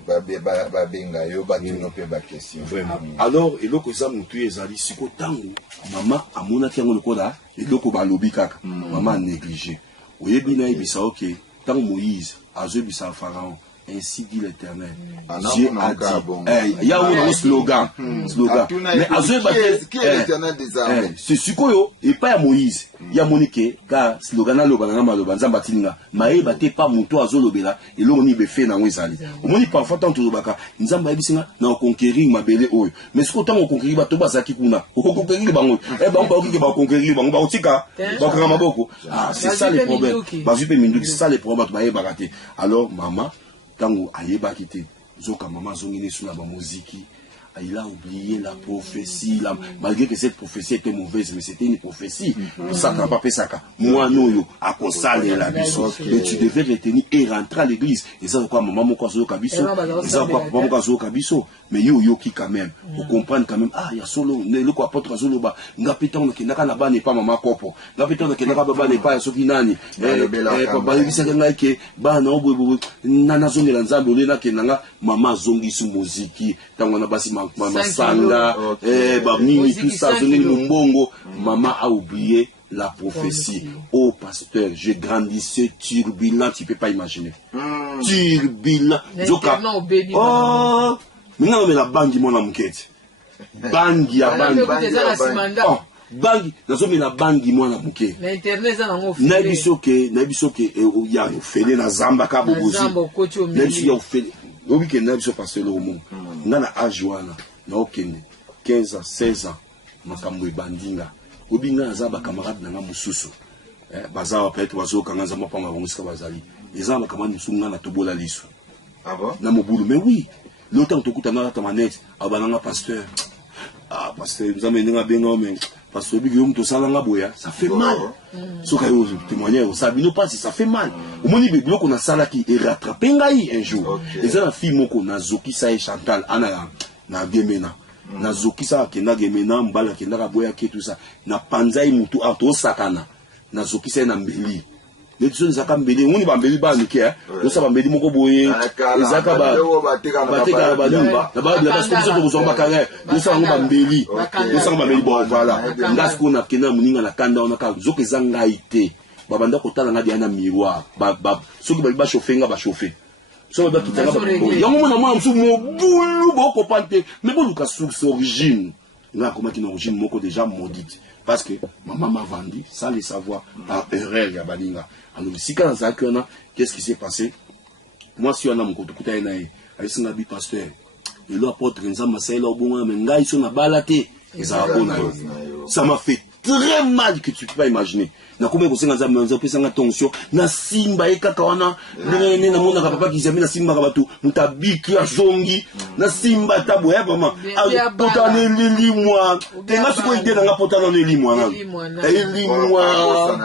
ba benga yo ba tuno pe ba question vraiment alors eloko eza mutu ezali siko tango mama amona kiango lokola eloko ba lobi kaka mama négligé oyebi na ibisa OK tango Moïse azobisa Pharaon ainsi dit l'Éternel. Dieu a dit. Il y a un slogan. Mais qui est l'Éternel des armées? C'est Sukoyo et pas à Moïse. Il y a Monique, car slogan à l'Obananga Malobanza Batilinga. Maé bate pas mon toit à Zolobela et l'on y fait dans Wizali. Au Moni parfois tant que Baka, Nzamba Bisinga, n'a conquérir ma belle oeil. Mais ce qu'autant on conquérir Batoba Zakikuna, on conquérir Bango. Eh ben, on va conquérir Bango Baotika, Bakamaboko. Ah, c'est ça les problèmes. Bazupe Mindou, c'est ça les problèmes. Alors, maman, tango ayeba kité zoka maman zongine sur la musique il a oublié la prophétie malgré que cette prophétie était mauvaise mais c'était une prophétie ça n'a pas fait ça moi non à consale la biso mais tu devais retenir et rentrer à l'église et ça quoi maman mon kazo kabiso et ça quoi papa mon kazo kabiso mais yo qui quand même pour comprendre quand même ah il y a solo le quoi apôtre solo ba ngapita on kinaka na ba n'est pas maman kopo ngapita on kinaka baba n'est pas soki nani papa bisa ngai ke ba na obo nana zongela nzambe olena kenanga maman zongi su muziki tango na basi Maman Sanga, Bamini, tout ça, Mbongo. Maman a oublié la prophétie. Oh pasteur, je grandissais turbulent, tu ne peux pas imaginer. Turbulent. Oh, maintenant, la banque, mon amouquette. Bangi, à bangi. Bangi, la bangi, mon amouquette. L'internet, Nabisoke, il y a fait la Zamba Kabobozi. Oui, que n'a pas passé le monde. N'a na ajuana, na okene 15 ans, 16 ans, makambo bandinga. Obinga azaba camarade na mususu. Bazawa peut-être wazo kangaza mapa mabongisika bazali. Ezama kama musunga na tobola liso. Ah bon? Na mobulu mais oui. Longtemps tokuta na ta manette, abananga pasteur. Ah pasteur, nous amener benga mais parce que bigo mto salanga boya, ça fait mal. Ce que vous témoignez, ça bino pas si ça fait mal. Au moni bigo qu'on a sala qui est rattrapé ngai un jour. Et ça la fille moko na zoki sa et Chantal ana na gemena. Na zoki sa ke na gemena mbala ke na boya ke tout ça. Na panzai mutu auto sakana. Na zoki sa na mbeli. Les gens qui ont mbeli, on y va mbeli ba nike hein. On sa mbeli moko boye. Ezaka ba bateka ba numba. Na ba parce que ça vous en bakare. On sa ngba mbeli. On sa ngba mbeli bon voilà. Ngas ko na kena muninga na kanda on ka zoke zanga ite. Ba banda ko tala ngadi ana miroir. Ba soki ba chauffer nga ba chauffer. So ba kitanga ba. Yango mona mwa msu mo bulu boko pante. Mais bon luka source origine. Là comment qui une origine moko déjà maudite. Parce que maman m'a vendu sans le savoir par erreur ya balinga. Alors si quand ça qu'est-ce qui s'est passé? Moi si on a mon côté naï, avec son habit pasteur. Et l'apôtre nzamba ça là bon mais ngai so na balate et ça ça m'a fait très mal que tu peux pas imaginer. Na comment ko senga nzamba nzo pesa nga tension na simba e kaka wana nene na mona papa ki zamina simba ka batu mutabiki ya zongi na simba tabo ya mama potane lili moi tenga siko ide na potana lili moi na lili moi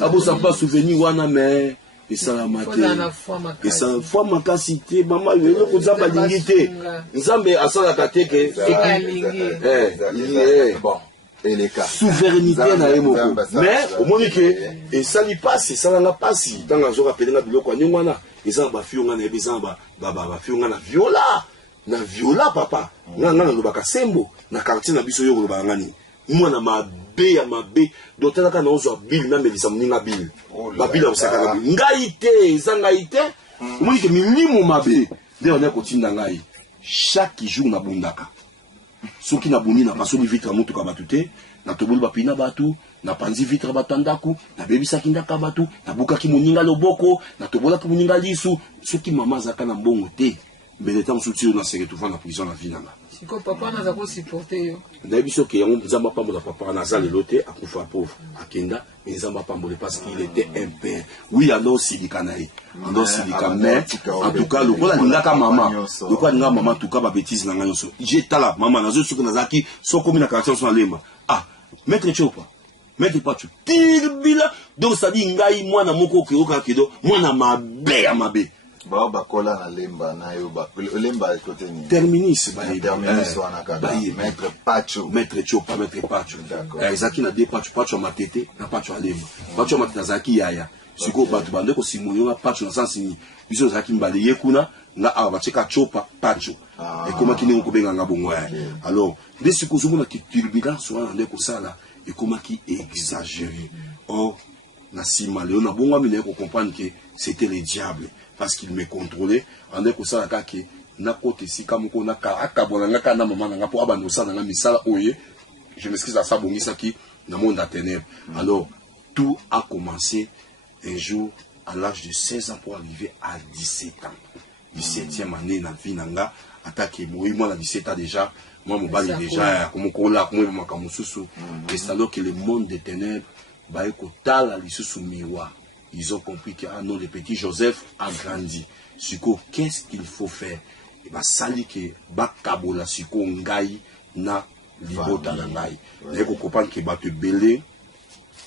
abo ça pas souvenir wana mais et ça la maté et ça fois makasité mama yelo ko zamba lingité nzambe asala kateke bon et les cas souveraineté na yemo mais au monique et ça lui passe ça n'a pas si dans la zone rappelé na biloko nyongwana et ça ba fiunga na ebizamba ba fiunga na viola papa na lobaka sembo na quartier na biso yo lobaka ngani mwana mabe ya mabe dotela kana ozo bill na melisa mninga bill ba bill osaka na bill ngaite zangaite au monique milimo mabe de on est continue ngai chaque jour na bundaka soki na buni na pasoli vitre moto ka batute na tobuli bapina batu na panzi vitre batandaku na bebisa kindaka batu na bukaki moninga loboko na tobola ki moninga lisu soki mama zaka na mbongo te mbele tam soutio na seke tuva na prison na vinanga siko papa na zako supporter yo na biso ke yango nzamba pambola papa na zale lote akufa pauvre akenda nzamba pambola parce qu'il était un père oui alors silikanae ando silika mais en tout cas lokola lingaka mama lokola linga mama en tout cas ba bêtise na nganyo so j'ai tala mama nazo suka nazaki soko mina quartier so lemba ah maître chopa maître pachu tilbila donc ça dit ngai mwana moko ke oka kedo mwana mabe ya mabe ba bakola na lemba na yo ba lemba côté ni terminus wana kaka maître pachu d'accord ezaki na de pachu matete na pachu alemba pachu matete zaki yaya siko batu bande ko simonyo na pachu na sansini biso zaki mbale yekuna nga aba cheka chopa pachu et comment qui n'est ko benga ngabongo ya alors de siko zumuna ki turbulence wana ndeko sala et comment qui exagéré or na sima leo na bongo mine ko comprendre que c'était le diable parce qu'il me contrôlait en ndeko sala kake na kote sika moko na ka akabona ngaka na mama nga po abano sala na misala oye je m'excuse à ça bongisa ki na monde à ténèbres alors tout a commencé un jour à l'âge de 16 ans pour arriver à 17 ans 17e année na vie nanga attaqué moi la 17 ans déjà moi mon bal déjà comme on là comme moi comme sous et c'est alors que le monde des ténèbres ba ekotala lisusu miwa ils ont compris que ah non le petit Joseph a grandi siko qu'est-ce qu'il faut faire et bah sali que ba kabola siko ngai na libota na ngai et ko comprendre que ba te belé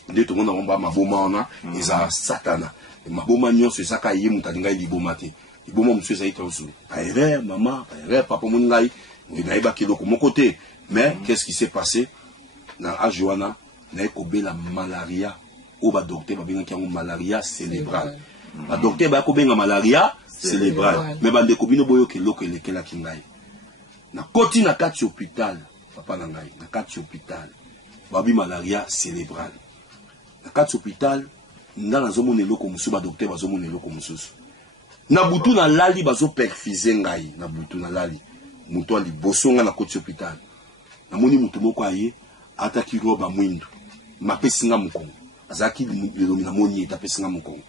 de tout le monde on ba maboma ona eza satana maboma nyonso ezaka ye mutali ngai liboma te liboma monsieur ça itozu aire maman aire papa mon ngai naïba kiloko mon côté mais qu'est-ce qui s'est passé na ajoana na ekobela malaria ou ba docteur ba benga ki malaria cérébrale ba docteur ba ko benga malaria cérébrale mais ba ndeko bino boyo ke loko elekela ki ngai na koti na kati hôpital papa na ngai na kati hôpital ba bi malaria cérébrale na kati hôpital nga na zomona eloko musu ba docteur ba zomona eloko mususu na butu na lali bazo perfuser ngai na butu na lali mutu ali bosonga na koti hôpital na moni mutu moko aye ataki roba mwindu mapesinga mukongo azaki lelo na moni etapesinga mukongo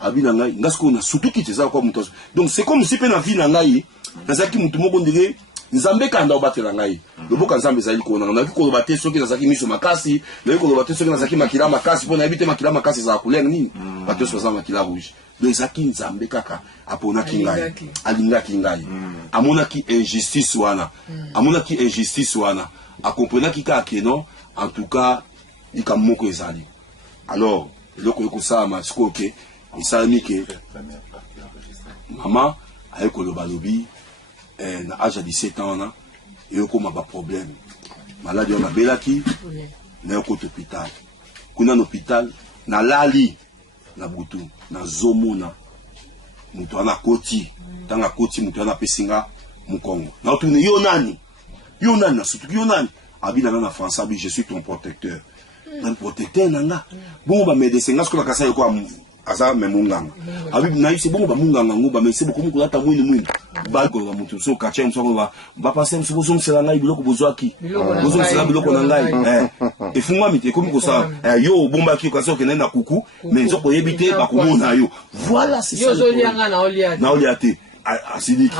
abina ngai ngasko na sutuki teza kwa mutu donc c'est comme si pe na vie na ngai nazaki mutu moko ndenge nzambe kanda obatela ngai loboka nzambe zali ko na ko lobate soki nazaki miso makasi na ko lobate soki nazaki makila makasi pona ebite makila makasi za couleur nini bato so za makila rouge donc zaki nzambe kaka apona kingai alinga kingai amona ki injustice wana a comprendre ki ka keno en tout cas ikamoko ezali alors loko ko sa ma skoke isami ke maman ayeko lobalobi na âge de 17 ans na yoko ma ba problème maladie on a belaki na yoko hôpital kuna hôpital na lali na butu na zomona mutu ana koti tanga koti mutu ana pesinga mukongo na tourne yo nani na surtout yo nani abina na français abi je suis ton protecteur na protecteur nanga bon ba médecin ngasko na kasa yoko asa memunganga abi na yise bon ba munganga ngo ba mese boko muko lata mwini ba ko ga mutu so kache mso ba passer mso bozo msela ngai biloko bozwaki bozo msela biloko na ngai efungwa mite komi ko sa yo bomba ki ko so ke na kuku mais nzoko yebite ba komona yo voilà c'est ça yo zo lianga na oliate asidiki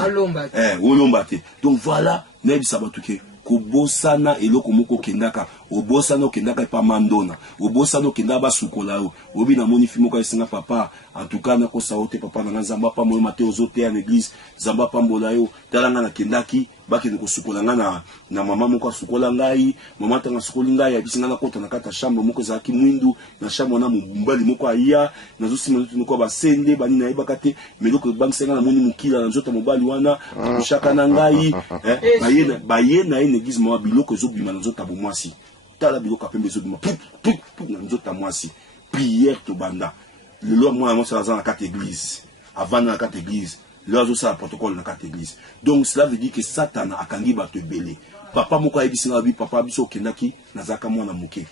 olombate donc voilà nebi sabatuke kobosana eloko moko kendaka obosana okendaka pa mandona obosana okenda ba sukola yo obi na moni fimo ko esenga papa en tout cas na ko saote papa na nzamba pa mo mate ozote en église zamba pambola yo talanga na kendaki bakende ko sukola nga na mama moko sukola ngai mama tanga sukoli ngai abisinga na kota na kata chambre moko zaki mwindu na chambre na mumbali moko aya na zosima lutu moko ba sende bani na ibakate meloko bangsenga na moni mukila na nzota mobali wana kushaka na ngai bayena en église mo biloko zobima na nzota bomwasi tala biloko apembe zobima na nzota mwasi prière to banda le loi moi moi ça dans la église avant dans la église là ça le protocole dans la église donc cela veut dire que Satan akangi ba te belé papa moko ayibisinga bi papa biso kendaki nazaka mwana muke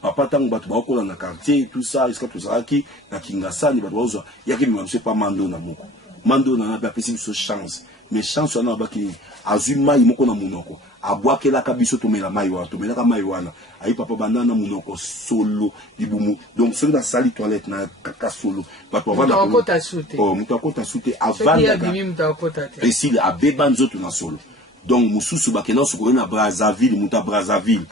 papa tango batu ba kola na quartier tout ça est-ce que tout ça qui na kingasani batu bazo yaki mi pas mando na moko mando na ba pesi biso chance mais chance na ba ki azuma moko na munoko abwakela kabiso tomela mai wana tomela ka mai wana ayi papa banana munoko solo libumu donc celui dans sali toilette na kaka solo bato bavanda ko ta soute mutu akota soute avanda et s'il a beba nzoto na solo donc mususu bakena sukolo na Brazzaville muta Brazzaville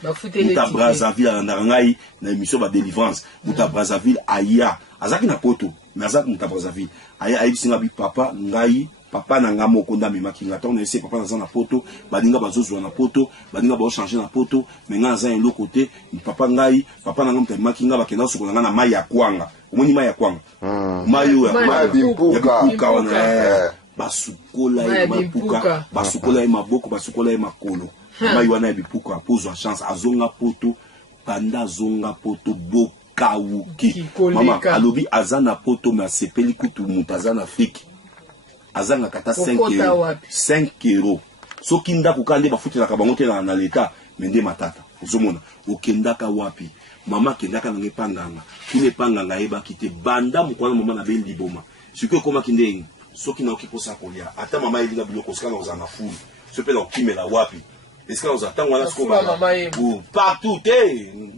alanda ngai na émission ba délivrance muta Brazzaville aya azaki na poto mais azaki muta Brazzaville aya bisinga bi papa ngai papa na nga moko nda memaki nga tona ese papa naza na poto balinga bazozwa na poto balinga ba changer na poto mais nga za elo côté papa ngai papa na nga muta memaki nga bakenda sokola nga na mai ya kwanga omoni mai ya kwanga mayo ya bipuka wana basukola ya mapuka basukola ya maboko basukola ya makolo mai wana ya bipuka pozwa chance azonga poto panda zonga poto bokawuki mama alobi azana poto mais sepeli kutu mutazana Afrique azanga kata 5 euros soki ndako kande bafutelaka bango te na leta mende matata ozomona okendaka wapi mama kendaka na ngepanganga kule panganga ebaki te banda mukwana mama na bendi boma sikoyo koma kindenge soki na okiposa kolia ata mama elinga biloko sikana ozanga fulu sope na okimela wapi est-ce que nous attendons là ce qu'on va partout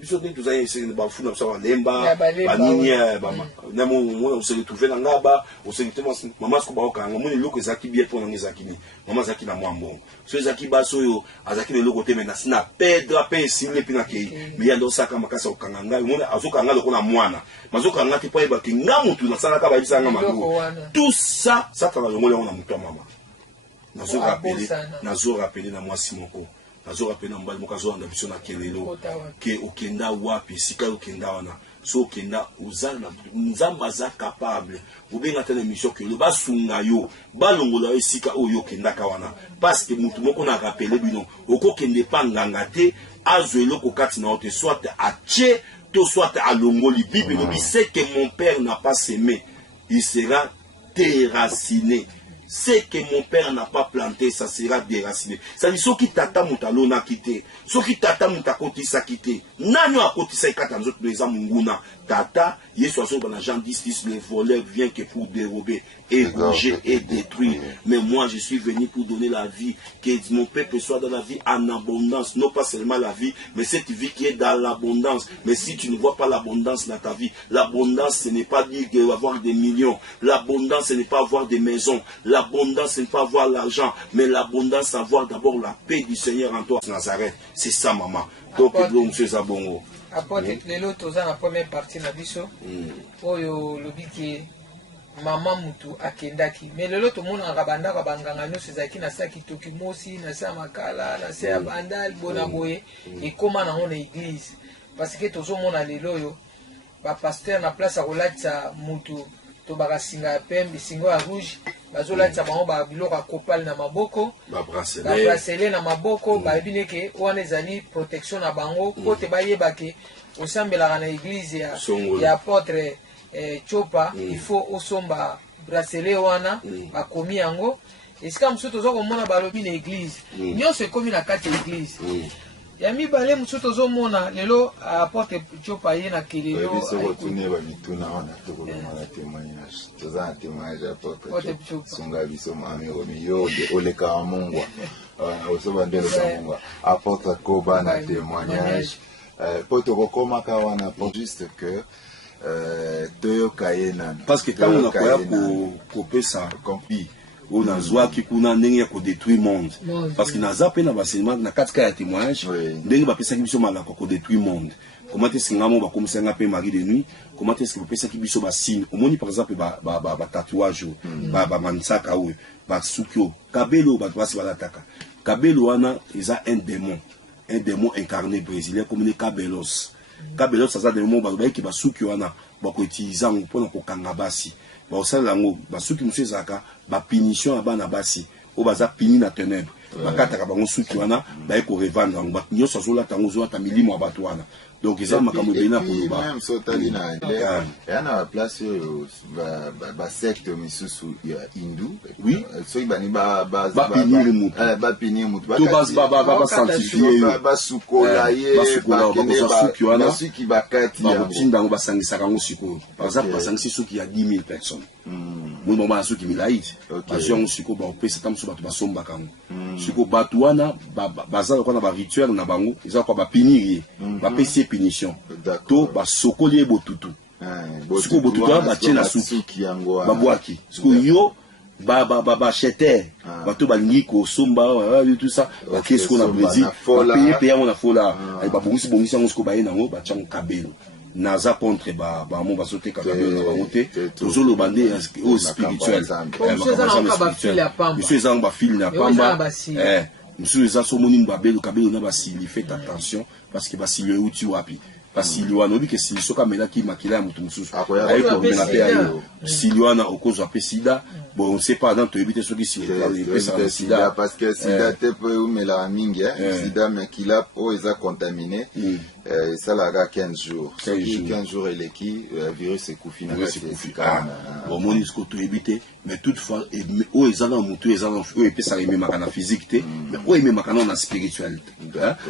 biso te tozali ese ba funa biso ba lemba ba ninia ba na mo se retrouver na ngaba o se retrouver mama ce ko ba okanga mo loko ezaki bien pour na ngezaki ni mama zaki na mwambo so ezaki baso yo azaki le loko te mena sina pedra pe sile pina ke mais ya ndo saka makasa okanga ngai mo azokanga loko na mwana mazokanga te pa eba ke ngamutu na sala ka ba bisanga mango tout ça ça ka ngole on na mutu mama nazo rappeler na mwasi moko nazo rappeler na mbali moko zo anda biso na kelelo ke okenda wapi sika okenda wana so okenda uzana nzamba za capable ubenga tena mission ke le basunga yo balongola esika oyo okenda ka wana parce que mutu moko na rappeler bino okokende panganga te azwelo ko kati na ote soit atie to soit alongoli bible no bi c'est que mon père n'a pas semé il sera déraciné. C'est que mon père n'a pas planté, ça sera déraciné. Ça dit, ce qui tata moutalo n'a quitté, ce qui tata moutakoti sa quitté, n'anyo a koti sa ikata nous autres les amunguna, tata, yesoaso dans la gens disent, les voleurs viennent que pour dérober, égorger et détruire. Mais moi, je suis venu pour donner la vie, que mon peuple soit dans la vie en abondance, non pas seulement la vie, mais cette vie qui est dans l'abondance. Mais si tu ne vois pas l'abondance dans ta vie, l'abondance, ce n'est pas dire avoir des millions, l'abondance, ce n'est pas avoir des maisons, l'abondance, ce n'est pas avoir l'argent, mais l'abondance, c'est avoir d'abord la paix du Seigneur en toi. Nazareth, c'est ça, maman. Donc, monsieur Zabongo. Après, les autres, dans la première partie de la biso, oyo lobiki maman mutu akendaki. Mais le lot monde en rabanda rabanganga no sezaki na saki toki mosi na sa makala na sa bandal bonaboye et comment na on église parce que tozo mona lelo yo ba pasteur na place a rolatsa mutu to bakasinga pembe singo ya rouge bazolatsa bango ba biloko kopal na maboko ba bracelet na maboko ba bineke wana ezali protection na bango kote bayeba ke osambela na église ya apôtre chopa il faut osomba bracelet wana bakomi yango esika mosusu toza komona balobi na église nyonso ekomi na kati ya église ya mibale mosusu tozomona lelo apôtre chopa ye na kelelo biso kotuni babituna wana tokolomala témoignage toza na témoignage apôtre sunga biso mami omi yo oleka wa mungwa osoba nde oleka mungwa apôtre koba na témoignage po tokokomaka wana po juste que toyoka ye nani parce que quand on a koya kopesa kompi on a zoa qui kuna ndenge ya ko détruire monde parce que naza pe na basenema na katika ya témoignage ndenge bapesa ki biso malako ko détruire monde comment est-ce que ngamo ba komisa nga pe mari de nuit comment est-ce que bapesa ki biso ba signe omoni par exemple ba tatouage ba mansaka ou ba sukyo kabelo ba twasi balataka kabelo wana eza un démon incarné brésilien comme les Cabelos. Cabelos, ça a des moments qui va sukyo wana ba ko utiliser ngo pona ko kanga basi. Ba osala ngo ba suki monsieur zaka ba punition abana basi. O baza pini na ténèbres. Ba kata ka bango sukyo wana ba ko revendre ngo ba nyoso zola tango zo ata milimo abatu wana. Donc ils ont makambo bena pour nous ba. Même sotalina ya na place ba secte misusu ya hindou. Oui, so ibani ba pinir mutu. Ba pinir mutu. To ba sanctifier ba sukola ye ba sukyo wana. Suki ba kati ya. Ba tinda ngo ba sangisa kango siko. Par exemple, ba sangisi suki ya 10 000 personnes. Moi mama suki milaït. Ba jongo siko ba opesa tamso ba somba kango. Siko batu wana bazala kwa na ba rituel na bango, ils ont quoi ba pinir ba pesi punition. To ba sokoli botutu. Siko botutu ba tie na suki yango ba boaki. Siko yo ba chete ba to ba lingi ko somba tout ça ba qu'est-ce qu'on a plaisir. Payer on a fola. Ba bongisi yango siko ba ye nango ba tchango kabelo. naza contre bamo bazoteka kabelo na bango te tozoloba nde au spirituel monsieur eza bafile na pamba monsieur eza somoni babelo kabelo na basili faites attention parce que basili euti wapi basili wana obi ke sili soka melaki makila ya mutu mususu ayekomela pe ayo sili wana okozwa pe sida bon on sait pas dans to ebite soki sili pesa sida parce que sida te pe umela mingi sida makila o eza contaminé ça la 15 jours 15 jours eleki virus ekufi na bon monisco to ebite mais toutefois o eza na mutu eza na o epesa rememaka na physique te mais o ememaka na spiritualité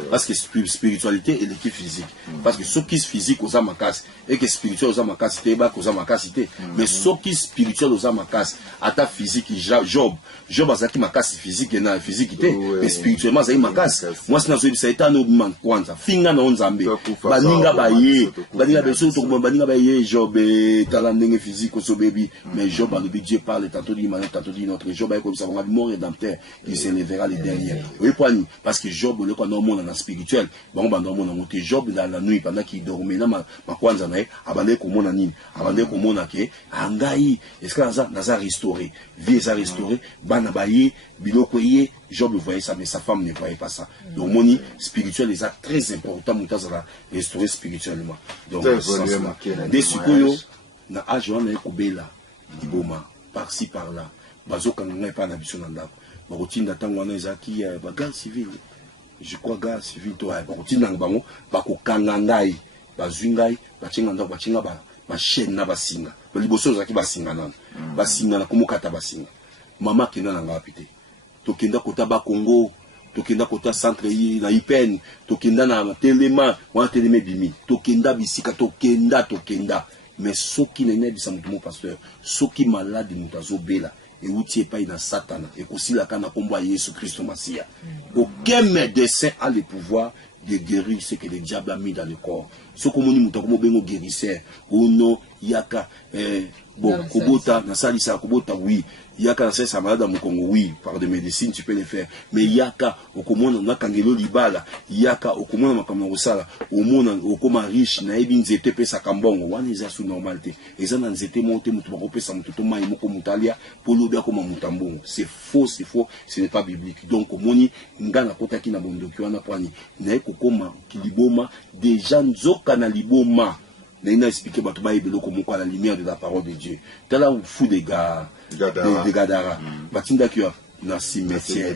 parce que spiritualité eleki physique parce que soki physique oza makasi et que spirituel oza makasi te ba koza makasi te mais soki spirituel oza makasi ata physique job azaki makasi physique na physique te mais spirituellement azaki makasi moi sina zo bisa eta no man kwanza finga na nzambe baninga beso to baninga baye job tala ndenge physique so baby mais job alobi Dieu parle tantôt dit matin tantôt dit notre job est comme ça on a mort rédempteur il s'élèvera les derniers oui poigne parce que job le quoi normalement dans spirituel bon ba normalement monter job dans la nuit pendant qu'il dormait na makwanza na abande ko mona nini abande ko mona ke angai est-ce que naza restauré vie ça restauré bana baye biloko yé Job voyait ça mais sa femme ne voyait pas ça donc moni spirituel est très important mutazala restaurer spirituellement donc des sikoyo na age wana ekobela liboma par-ci par-là bazokanga pa na biso na ndako bakotinda tango wana ezaki bagarde civil je crois garde civil to bakotinda bango bakokanga ngai bazwi ngai bachenga ndako bachenga ba chaîne na basinga liboso ezaki basinga nana basinga na komokata basinga mama kenda na ngapi te tokenda kota ba Congo tokenda kota centre yi na IPN tokenda na telema wana teleme bimi tokenda bisika tokenda mais soki nene bisa mutu mo pasteur soki malade mutu azobela et outil pas na satana et aussi la kana combat Jésus Christ Masia aucun médecin a le pouvoir de guérir ce que le diable a mis dans le corps ce que moni mutu comme bengo guérisseur ono yaka bon kobota na salisa kobota oui yaka na sesa malade mu Congo oui par de médecine tu peux le faire mais yaka okomona na kangelo libala yaka okomona makambo osala omona okoma riche na ebi nzete pesa kambongo wana eza sous normalité eza na nzete monte mutu bakopesa mutu to mai moko mutalia polobi akoma mutambongo c'est faux ce n'est pas biblique donc omoni ngana kotaki na bondoki wana kwani na ekokoma kiliboma déjà nzoka na liboma il a expliqué à la lumière de la parole de Dieu. T'as là où fou des gars, des Gadara. Batinda qui a na cimetière,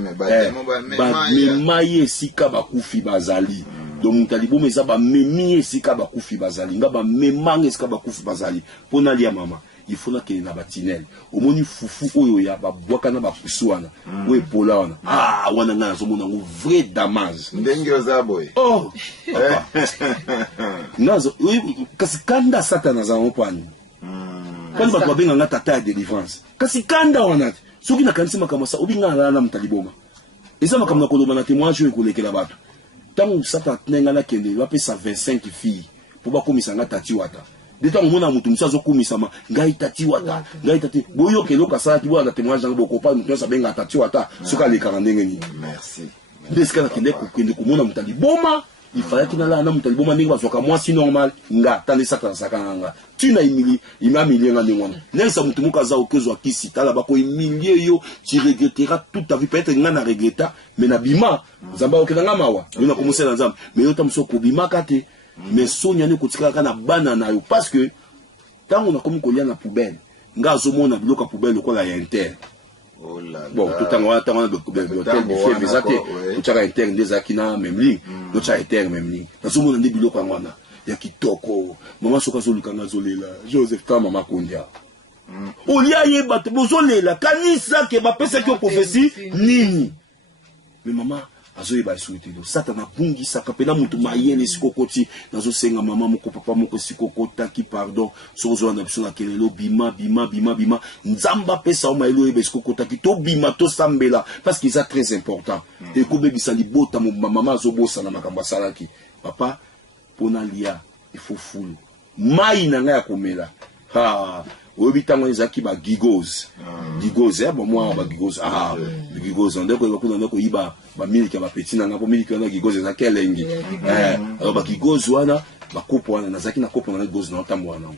mais maïe sika bakufi bazali. Donc mutalibo meza ba memi sika bakufi bazali. Nga ba memange sika bakufi bazali. Pona lia mama. Il faut na kene na batinel. Omoni fufu oyo ya ba bwaka na bakusuana. We pola wana. Ah wana na zo mona vrai damage. Ndenge ozaboy. Oh. Nazo kasi kanda satana za mpani. Kwani bato babenga nga tata ya délivrance. Kasi kanda wana. Soki na kanisa makama sa obinga na mutaliboma. Eza makama na koloba na témoignage yo kolekela bato. Tango satana tenga na kende ba pesa 25 filles pour ba komisa nga tati wata. De temps mona mutu musa zo komisa ma ngai tati wata. Ngai tati boyo kelo kasala ki bo na témoignage ngo kopa mutu sa benga tati wata. Soka le karandenge ni. Merci. Deska na kende ko mona mutaliboma. Il fallait qu'il n'allait pas me dire que moi si normal nga tande saka nga tu na humilié il m'a humilié nga ndengwana nesa mutu mukaza okezo akisi tala bako humilié yo tu regretteras toute ta vie peut-être nga na regretta mais na bima zamba okenda mawa yo na commencer na nzamba mais yo tamso ko bima kate mais sonya ne kotika kana bana na yo parce que tango na komi kolia na poubelle nga azomona biloko poubelle ko la ya inter. Oh là bon là. tout en attendant de l'hôtel du fait mais até tout ça interne des akina même ligne d'autres ça interne même ligne dans ce monde on dit bilo kwa mwana ya kitoko maman soka zo lukanga zolela Joseph ta mama kondia olia yeba te bozolela kanisa ke ba pesa ki prophétie nini mais maman azoyeba isuti do satana bungi sakapena mutu mayele sikokoti nazo senga mama moko papa moko sikokota ki pardon sozo na biso na kelelo bima nzamba pesa o mayelo yeba sikokota ki to bima to sambela parce que c'est très important et ko bebisa libota mama azobosa na makamba salaki papa pona lia il faut fulu mai na nga ya komela ha obi tango ezaki ba gigos bon moi ba gigos gigos ndeko bakuna ndeko yiba ba miliki ba petit na ngapo miliki na gigos na kelengi alors ba gigos wana ba kopo wana nazaki na kopo na gauche na otambo wana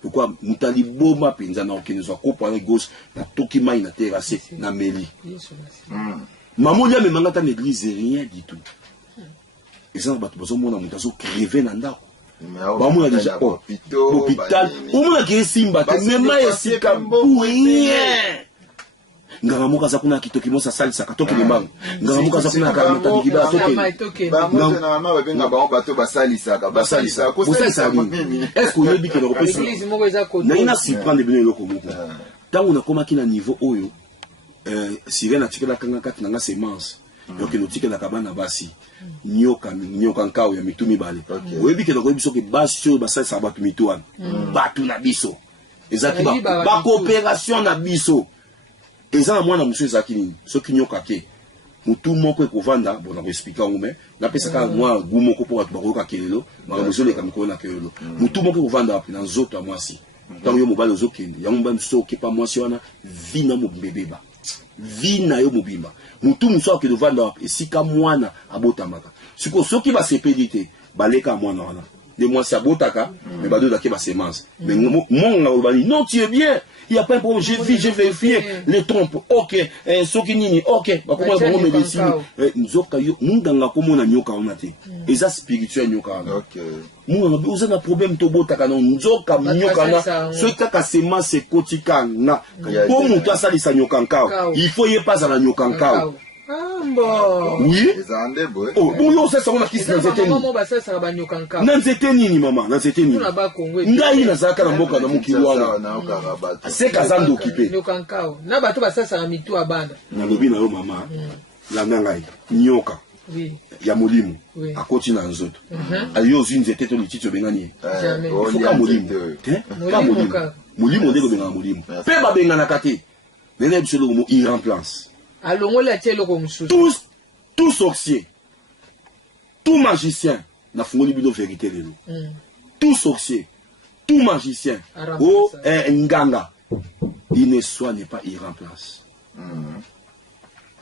pourquoi mutali boma penza na okinzo kopo na gauche na toki mai na terrasse na meli maman ya me mangata na église rien du tout et ça ba bazo mona mutazo crever na ndako ba mona déjà hôpital au mona ki simba te même esika rien ngama moka za kuna kitoki mosa salisa katoki le mango ngama moka za kuna ka mutaki ba toke ba mona na mama ba benga ba bato ba salisa ko salisa est-ce que yebi ke le repose na ina surprendre bien le komoko tango na koma kina niveau oyo sirena tikela kanga kati na nga semence donc no tikela kabana basi nyoka nkao ya mitumi bale oyebi ke ko biso ke basio basalisa batu mitwana batu na biso ezaki ba coopération na biso eza na mwana musu ezaki nini soki nyoka ke mutu moko ekovanda bona ko expliquer ngume na pesa ka mwa gumo ko po bakoyoka kelelo makambo ezoleka mikolo na kelelo mutu moko ekovanda api na nzoto ya mwasi tango yo mobali ozokende yango mobali mosusu okepa mwasi wana vi na mobebeba vi na yo mobimba mutu mosusu akende ovanda api esika mwana abotamaka siko soki basepeli te baleka mwana wana de mwasi abotaka mais badodaki basemence mais monga obani non tu es bien. Il n'y a pas un problème, j'ai vérifié les trompes, ok, soki nini, ok, bakoma bango médecine, nzoka yo, munganga komo na nyoka onate, eza spirituel nyoka ona. Ok. Munganga oza na problème to botaka na nzoka nyoka na, soki kaka semence kotika na, po mutu asalisa nyoka nkao, il faut ye pas na nyoka nkao. Oui. Oh, bon yo ça on a qui na nzete nini. Na nzete nini mama, na nzete nini. Ngai na zaka na mboka na mukili wana. C'est kazando occupé. Nyokankao. Na bato basasa na mitu abana. Na lobi na yo mama. La ngai nyoka. Oui. Ya molimo. Akoti na nzoto. Ayo zi nzete to litito bengani. Jamais. Foka molimo. Ka molimo. Molimo ndeko benga molimo. Pe ba benga na kate. Nene biso lo mo irremplace. Tout sorcier, tout magicien, n'a fongoli bino vérité lelo. Tout sorcier, tout magicien, oh nganga, il ne soigne pas, il remplace.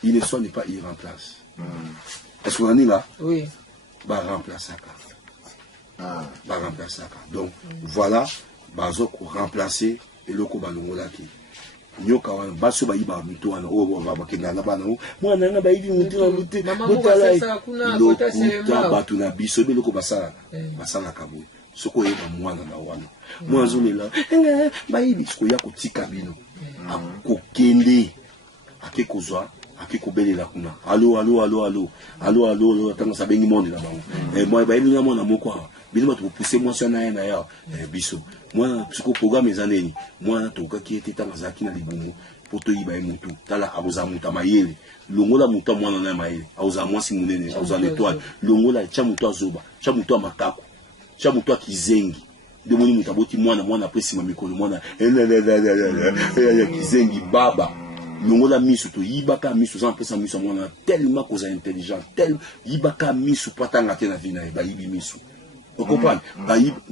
Il ne soigne pas, il remplace. Est-ce qu'on en est là? Oui. Bah remplace ça. Bah remplace ça. Donc voilà, bah remplacer et le kobalongola qui. Nyoka wana baso bayiba mutu wana o bakenda na bana o mwana nga bayibi mutu na mutu botala lokuta batu na biso beloko basala kabwe soko yeba mwana na wana mwana zolela bayibi soko ya kotika bino akokende akekozwa akekobelela kuna allo tanga sabengi monde na bango moi bayibi na mwana moko bino batu pousser moi sur na ya biso moi siko programme ezaneni moi toka ki était tanga zaki na libumu poto yiba mutu tala abuza muta mayele longola muta mwana na mayele auza mwasi munene auza l'étoile longola cha mutu azoba cha mutu amakako cha mutu akizengi de moni muta boti mwana pesi mamikolo mwana kizengi baba longola misu to yibaka misu sans pesa misu mwana tellement cause intelligent tel yibaka misu patanga te na vina ba yibi misu. Vous comprenez?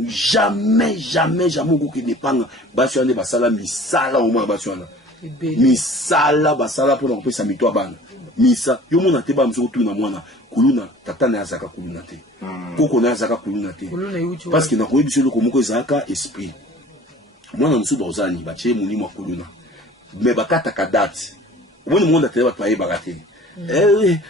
Jamais vous qui dépend baswana basala misala au moins baswana misala basala pour l'empêcher sa mito abana misa yo mona te ba mzo tout na mwana kuluna tata na zaka kuluna te koko na zaka kuluna te parce que na ko biso loko moko zaka esprit mwana mso dozani ba che muni mwa kuluna mais bakata ka date moni monde te ba paye bagate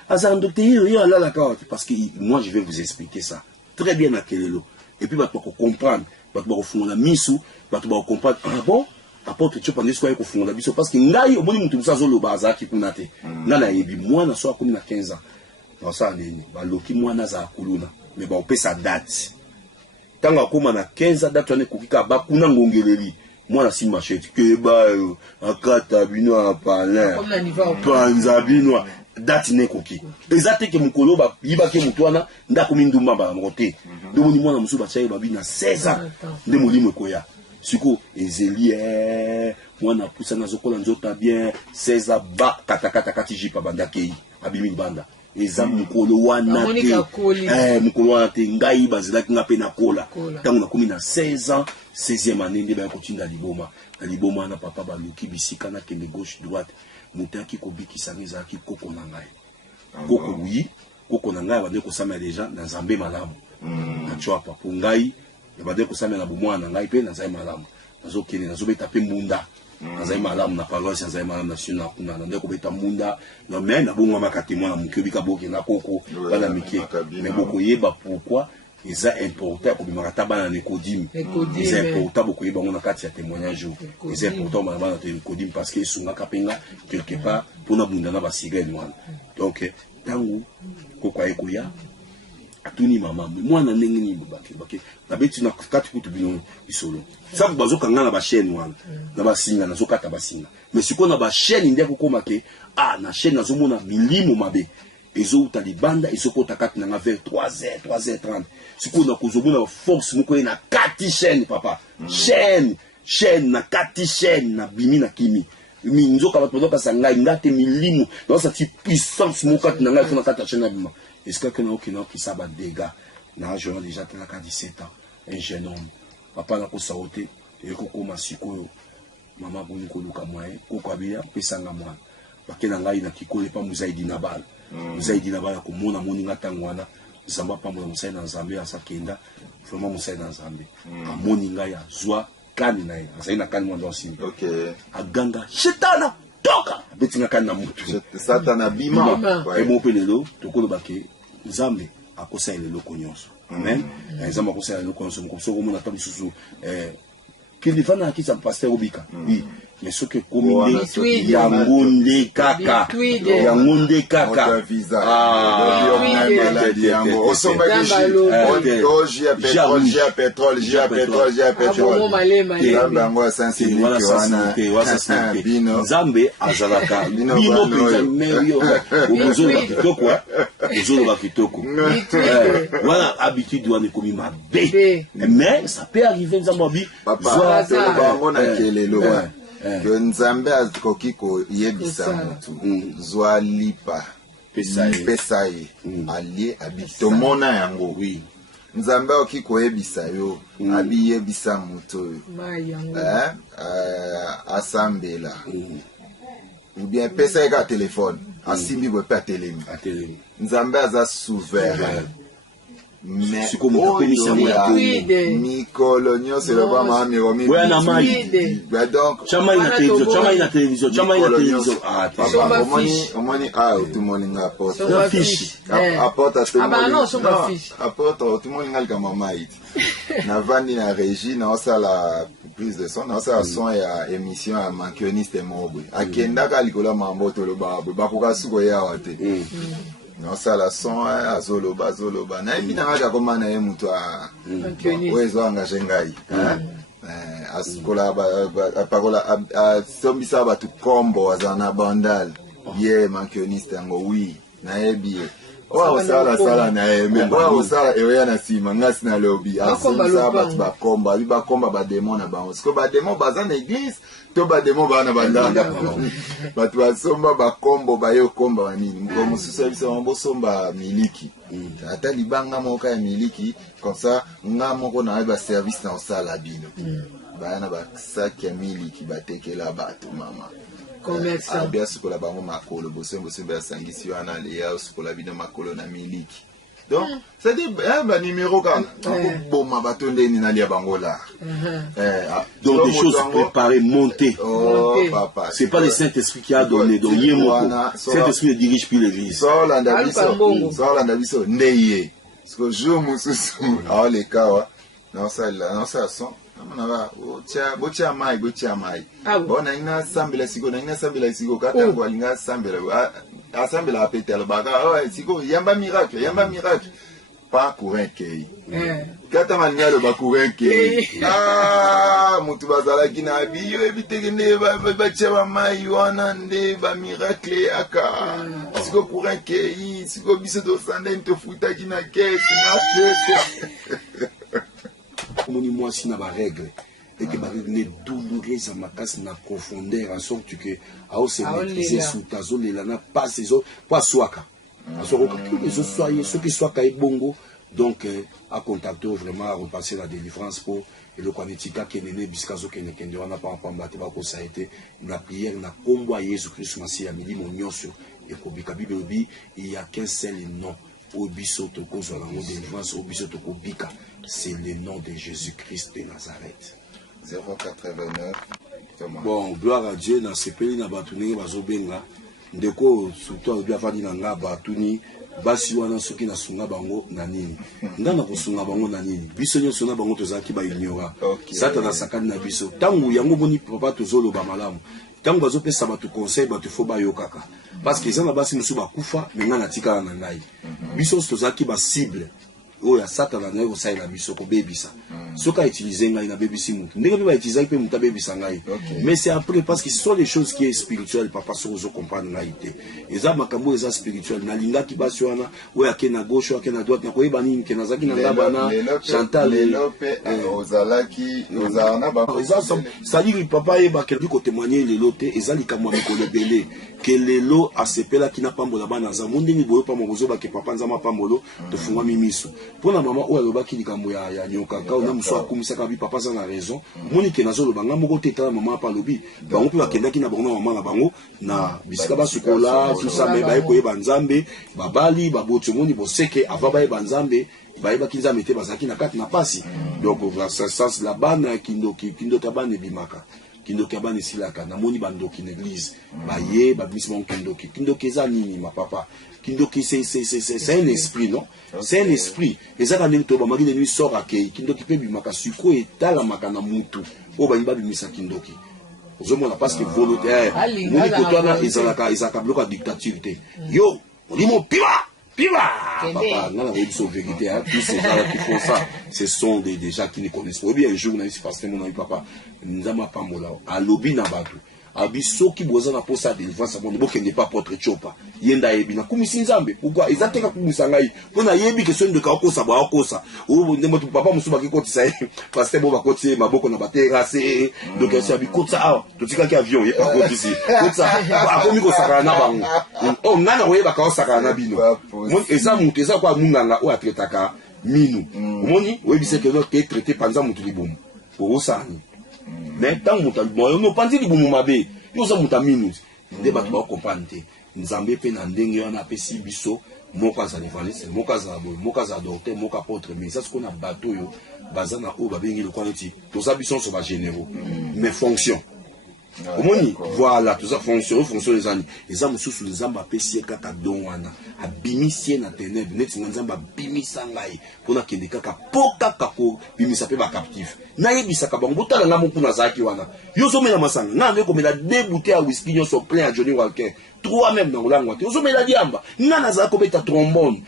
azan docteur yo ala la carte parce que moi je vais vous expliquer ça très bien à Kelelo. Et puis, tu vas comprendre, tu vas comprendre la misu, tu vas comprendre, ah bon, apporte tu penses quoi qu'on fonde la biso parce que ngai au moins mutu ça zolo baza ki kunate. Nana yebi moi na so comme na 15 ans. Dans ça nini, ba loki moi na za kuluna, mais ba opé sa date. Tanga koma na 15 ans date on kokika ba kuna ngongeleli. Moi na si machete que ba akata bino apala. Panza bino date ne koki ezate ke mukolo ba yiba ke mutwana ndako mindumba ba ngote ndo moni mwana musu ba chaye ba bina 16 ans nde molimo koya siko ezeli mwana pusa na zokola nzota bien 16 ans ba kata kati jipa banda kei abimi banda eza mukolo wana te mukolo wana te ngai bazilaki ngape na kola tango na komi na 16 ans 16e année nde ba kotinda liboma na papa ba luki bisika na kende gauche droite mutaki kobikisa ngezaki koko na ngai koko oui koko na ngai bande kosama déjà na nzambe malamu na chwapa pour ngai ya bade ko samela bu mwana ngai pe na zai malamu nazo kene nazo beta pe mbunda na zai malamu na paroisse na zai malamu na sina kuna na ndeko beta mbunda no mais na bongo makati mwana mukebi ka boki na koko bana mike mais boko yeba pourquoi ils est important pour bimaka bana na Nicodim ils est important boko yeba ngona kati ya témoignage ils est important bana na Nicodim parce que sunga kapenga quelque part pour na bunda na ba sigel mwana donc tangu kokwa ekoya atuni mama mwana ndenge ni baki na beti na kati kutu bino isolo ça bazoka ngana ba chaîne wana na ba singa na zokata ba singa mais siko na ba chaîne ndeko koma ke na chaîne nazomona milimo mabe ezo talibanda isoko takati na vers 3h30 siko na kozomona force moko na kati chaîne papa chaîne na kati chaîne na bimi na kimi minzoka bato sangai ngate milimo dans sa puissance moko na ngai fona kata chaîne na bima est-ce que nous qui ça va dégâts na jeune déjà tena 17 ans un jeune homme papa na ko sauter et ko koma sikoyo mama boni ko luka moyen ko kwabia pesanga mwana bakena ngai na kikole pa muzaidi na bala ko mona moni ngata ngwana zamba pa mo musaida na Zambie asakenda vraiment musaida na Zambie amoni ngai azwa kani na asaina kani mwana aussi aganga shetana toka betinga kani na mutu satana bima et mon pelelo tokolo bake Nzambe akosa ile loko nyonso amen Nzambe akosa ile loko nyonso ko soko mona tabu susu kilifana akisa pasteur obika oui mais ce que combiné yangonde kaka osomba kishi pétrole bango Nzambe azalaka bino meilleur ozolo bakitoko voilà habitude wana komi mabe mais ça peut arriver Nzambe bi bango na kelelo que Nzambe akoki ko yebisa mutu zwa lipa pesaye alie abitomona yango Nzambe akoki ko yebisa yo abi yebisa mutu asambela ou bien pesaye ka téléphone asimbi bo pa telemi Nzambe aza souverain mais Mikolo nyonso loba mami romi donc chama ina télévision omoni tout monde nga apporte fiche apporte tout monde tout monde nga kama maït na vandi na régie na osala prise de son na osala son ya émission ya mankioniste mobwe akendaka likola mambo toloba bakoka suko yawa te non ça la son azoloba na ebina ngaka koma na ye mutu oezo engagé ngai asikola parola sombisa batu kombo azana bandal ye mankioniste yango oui na ebi sala na ye mais sala eya na sima ngasi na lobi asomba batu bakomba ba démon na bango siko ba démon baza na église to ba démon bana bandanga batu basomba bakombo bayo komba wanini ngo mususu bisa mambo somba miliki ata libanga moka ya miliki comme ça nga moko na ba service na osala bino bana ba sac ya miliki batekela batu mama commerçant bien sukola bango makolo bosembo sembe sangisi wana leya sukola bino makolo na miliki donc c'est des numéro quand boma batondeni na lia bango là donc des choses préparées montées papa c'est pas le Saint-Esprit qui a donné donc Saint-Esprit ne dirige plus l'église Solanda biso ndeye parce que jour mususu les cas non ça son bocha mai bona ina sambela siko kata ngo alinga sambela asambela apetela baka siko yamba miracle pas courir kei kata malinga lo ba courir kei mutu bazala kina biyo ebiteke ne ba mai wana nde ba miracle aka siko courir kei siko biso do sande nto futa kina kesi na Moni moi si na ba règle et que ba règle douloureuse à ma casse na profondeur en sorte que a se maîtriser sous ta zone la na pas saison pas soaka en sorte que les autres soyez ceux qui soient kai bongo donc à contacter vraiment à repasser la délivrance pour et le kwanitika kenene biskazo kenekende wana pa pambate ba ko ça a été na prière na combo à Jésus Christ masi ya midi mon nyonso et ko bika bible il y a qu'un seul nom Obiso toko zolango délivrance, Obiso toko bika. C'est le nom de Jésus-Christ de Nazareth. 089. Bon, gloire à Dieu, dans ce pays, na batuni bazobenga. Ndeko surtout bien fadi na nga batuni basi wana soki na sunga bango na nini. Ndana ko sunga bango na nini. Biso nyo sunga bango tozaki ba ignora. Satana sakani na biso. Tangu yango boni papa tozolo ba malamu. Tangu bazopesa batu conseil batu fo ba yokaka. Parce que ezana basi musu ba kufa menga na tika na ngai. Biso tozaki ba cible. Oya Satana na yo sai la biso ko bebisa. Soka utiliser ngai na bebisi mutu. Ndenge ba utiliser pe muta bebisa ngai. Mais c'est après parce que ce sont des choses qui est spirituel papa so zo comprendre ngai te. Eza makambo eza spirituel na linga ki basi wana oya ke na gauche oya ke na droite na ko yeba nini ke na zaki na ngaba na Chantal Lelope ozalaki ozana ba. Eza ça dit papa yeba ke ko témoigner le loté eza likamwa mikolo belé que lelo asepela ki na pambola bana za mundingi boyo pa mozo ba ke papa nzama pambolo to funga mimiso. Pona mama oya lobaki likambo ya nyoka ka na muso akumisaka bi papa za na raison moni ke nazo lobanga moko teta mama pa lobi bango pe bakendaki na bango mama na bango na bisika basukola tout ça mais ba ekoye banzambe babali babotso moni boseke ava ba banzambe ba eba kinza mete bazaki na kati na pasi donc ça la bana kindoki tabane bimaka kindoki abane silaka na moni bandoki na église ba ye ba bisimo kindoki za nini ma papa kindoki c'est un esprit non c'est un esprit ezaka ndenge to ba magi de nuit sort akei kindoki pe bimaka suko etala makana mutu o ba imba bimisa kindoki ozomona parce que volontaire moni kotwana ezalaka bloka dictature te yo olimo piba papa n'a la révolution vérité hein tous ces gens qui font ça ce sont des gens qui ne connaissent pas bien un jour on a eu pasteur mon ami papa nzama pambola a lobby na batu abiso ki boza na posa de défense bon boke n'est pas porte chopa yenda yebi na kumisi nzambe pourquoi ezateka kumisa ngai pona yebi question de kakosa ba akosa o ndemo papa musuba ki kotisa pasteur bo ba kotisa maboko na baterase donc ça bi kotisa ah to tika ki avion ye pa kotisa kotisa akomi ko sakana na bango oh ngana oyeba ka osakana na bino mon eza mutu eza kwa munganga o atretaka minu omoni oyebise que notre traité panza mutu libomu pour osani mais tant muta moyo no panzi libomu mabe yo za muta minute nde bato ba comprendre te nzambe pe na ndenge wana pesi biso moko azali valise moko azali boy moko azali docteur moko apôtre mais ça ce qu'on a bateau yo bazana o babengi le kwa noti to za biso so ba généraux mais fonction omoni voilà tout ça fonction les années les âmes sous les âmes apesi kaka don wana abimisie na ténèbres net nzamba bimisa ngai pona kende kaka poka kako bimisa pe ba captif na yebisa ka bango tala nga moko na zaki wana yo zo mena masanga na ndeko mena deux bouteilles à whisky yo so plein à Johnny Walker trois même dans l'angwa yo zo mena diamba nga na za ko beta trombone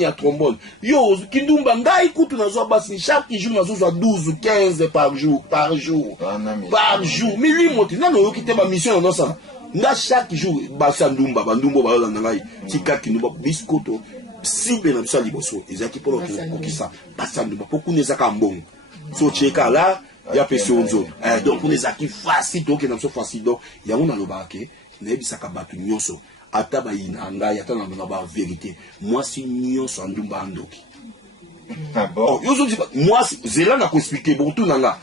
ya trombone yo kindumba ngai kutu na zo basi chaque jour na zo 12 15 par jour milimo non yo kité ba mission non ça nga chaque jour basa ndumba bandumbo ba la ngai tika kindumba biscoto sibe na bisa liboso ezaki polo kokisa basa ndumba pokune zaka mbongo so cheka là ya pesonzo donc on les acquis facile donc na so facile donc yango na lobake na ebisaka batu nyonso ata ba ina ngai ata na ba vérité moi si nyonso ndumba andoki bon yo zo moi zela na ko expliquer bon tout nanga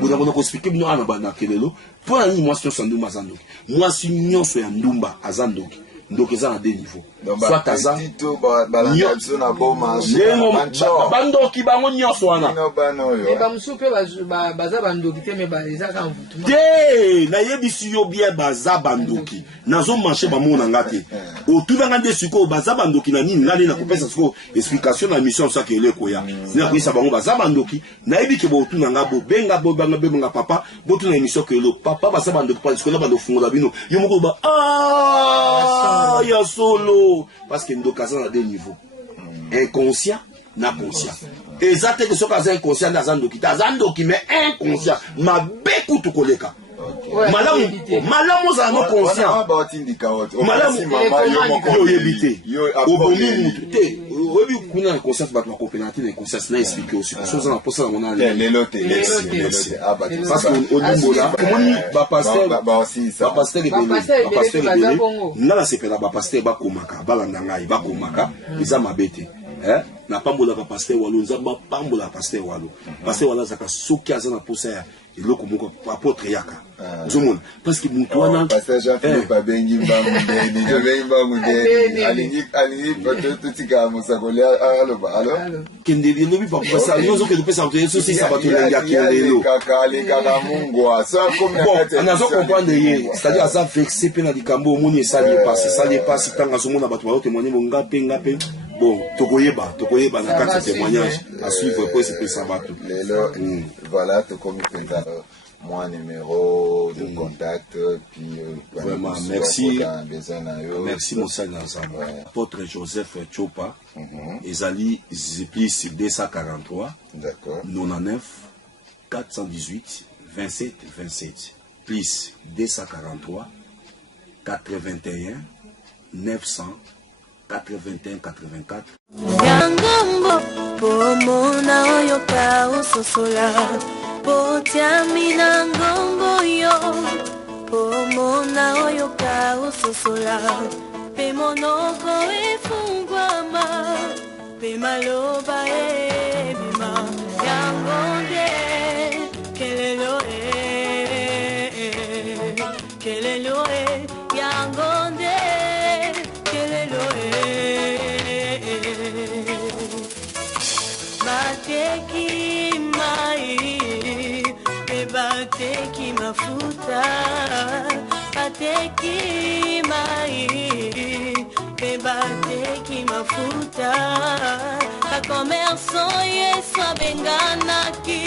vous avez expliqué bino ana bana kelelo pour ani moi si ndumba zandoki moi si nyonso ya ndumba azandoki donc ils ont à des niveaux soit taza bandoki bango nyonso wana ba musupe baza bandoki te me ba ezaka mvutu te na yebisi yo bien baza bandoki nazo marché ba mona ngate otuna ngande siko baza bandoki na nini ngane na kopesa siko explication na mission ça que le koya na ko isa bango baza bandoki na yebike bo otuna ngabo benga benga papa bo tuna émission que le papa baza bandoki parce que na bando fungola bino yo moko ba ya solo parce que nous casons à deux niveaux inconscient na conscient exactement que ce cas inconscient na zandoki mais inconscient ma beku to koleka malamu za no conscient malamu yo yebite obomi mutu te obi kuna conscience ba ko penalty na conscience na expliquer aussi so za na posa na les lotés parce que au niveau là comment ba pasteur na sepela ba pasteur ba komaka balanda ngai ba komaka eza mabete na pambola ba pasteur walo nzamba pambola pasteur walo zaka soki azana posa ya eloko moko apôtre yaka zomona parce que mutu wana pasteur Jean-Philippe abengi mbangu ndeni abengi mbangu ndeni alingi totika musakoli aloba alo kende lobi pa pasa nyozo ke pesa to yeso si sabato lenga kielelo kaka mungwa so comme bon on a zo comprendre ye c'est-à-dire ça vexé pe na likambo omoni sali passe tanga zomona bato ba témoigner ngape bon tokoyeba na kati témoignage à suivre pour ce sabato voilà to comme mon numéro de contact puis vraiment merci mon Seigneur apôtre Joseph Chopa ezali plus 243 d'accord 99 418 27 27 plus 243 81 900 81 84 Yangambo pomona oyo ka usosola potiamina ngongo yo pomona oyo ka usosola pe monoko efungwama pe maloba ebima yangonde kelelo yangonde bateki mai bateki mafuta bateki mai bateki mafuta ka commerçant yesu abenganaki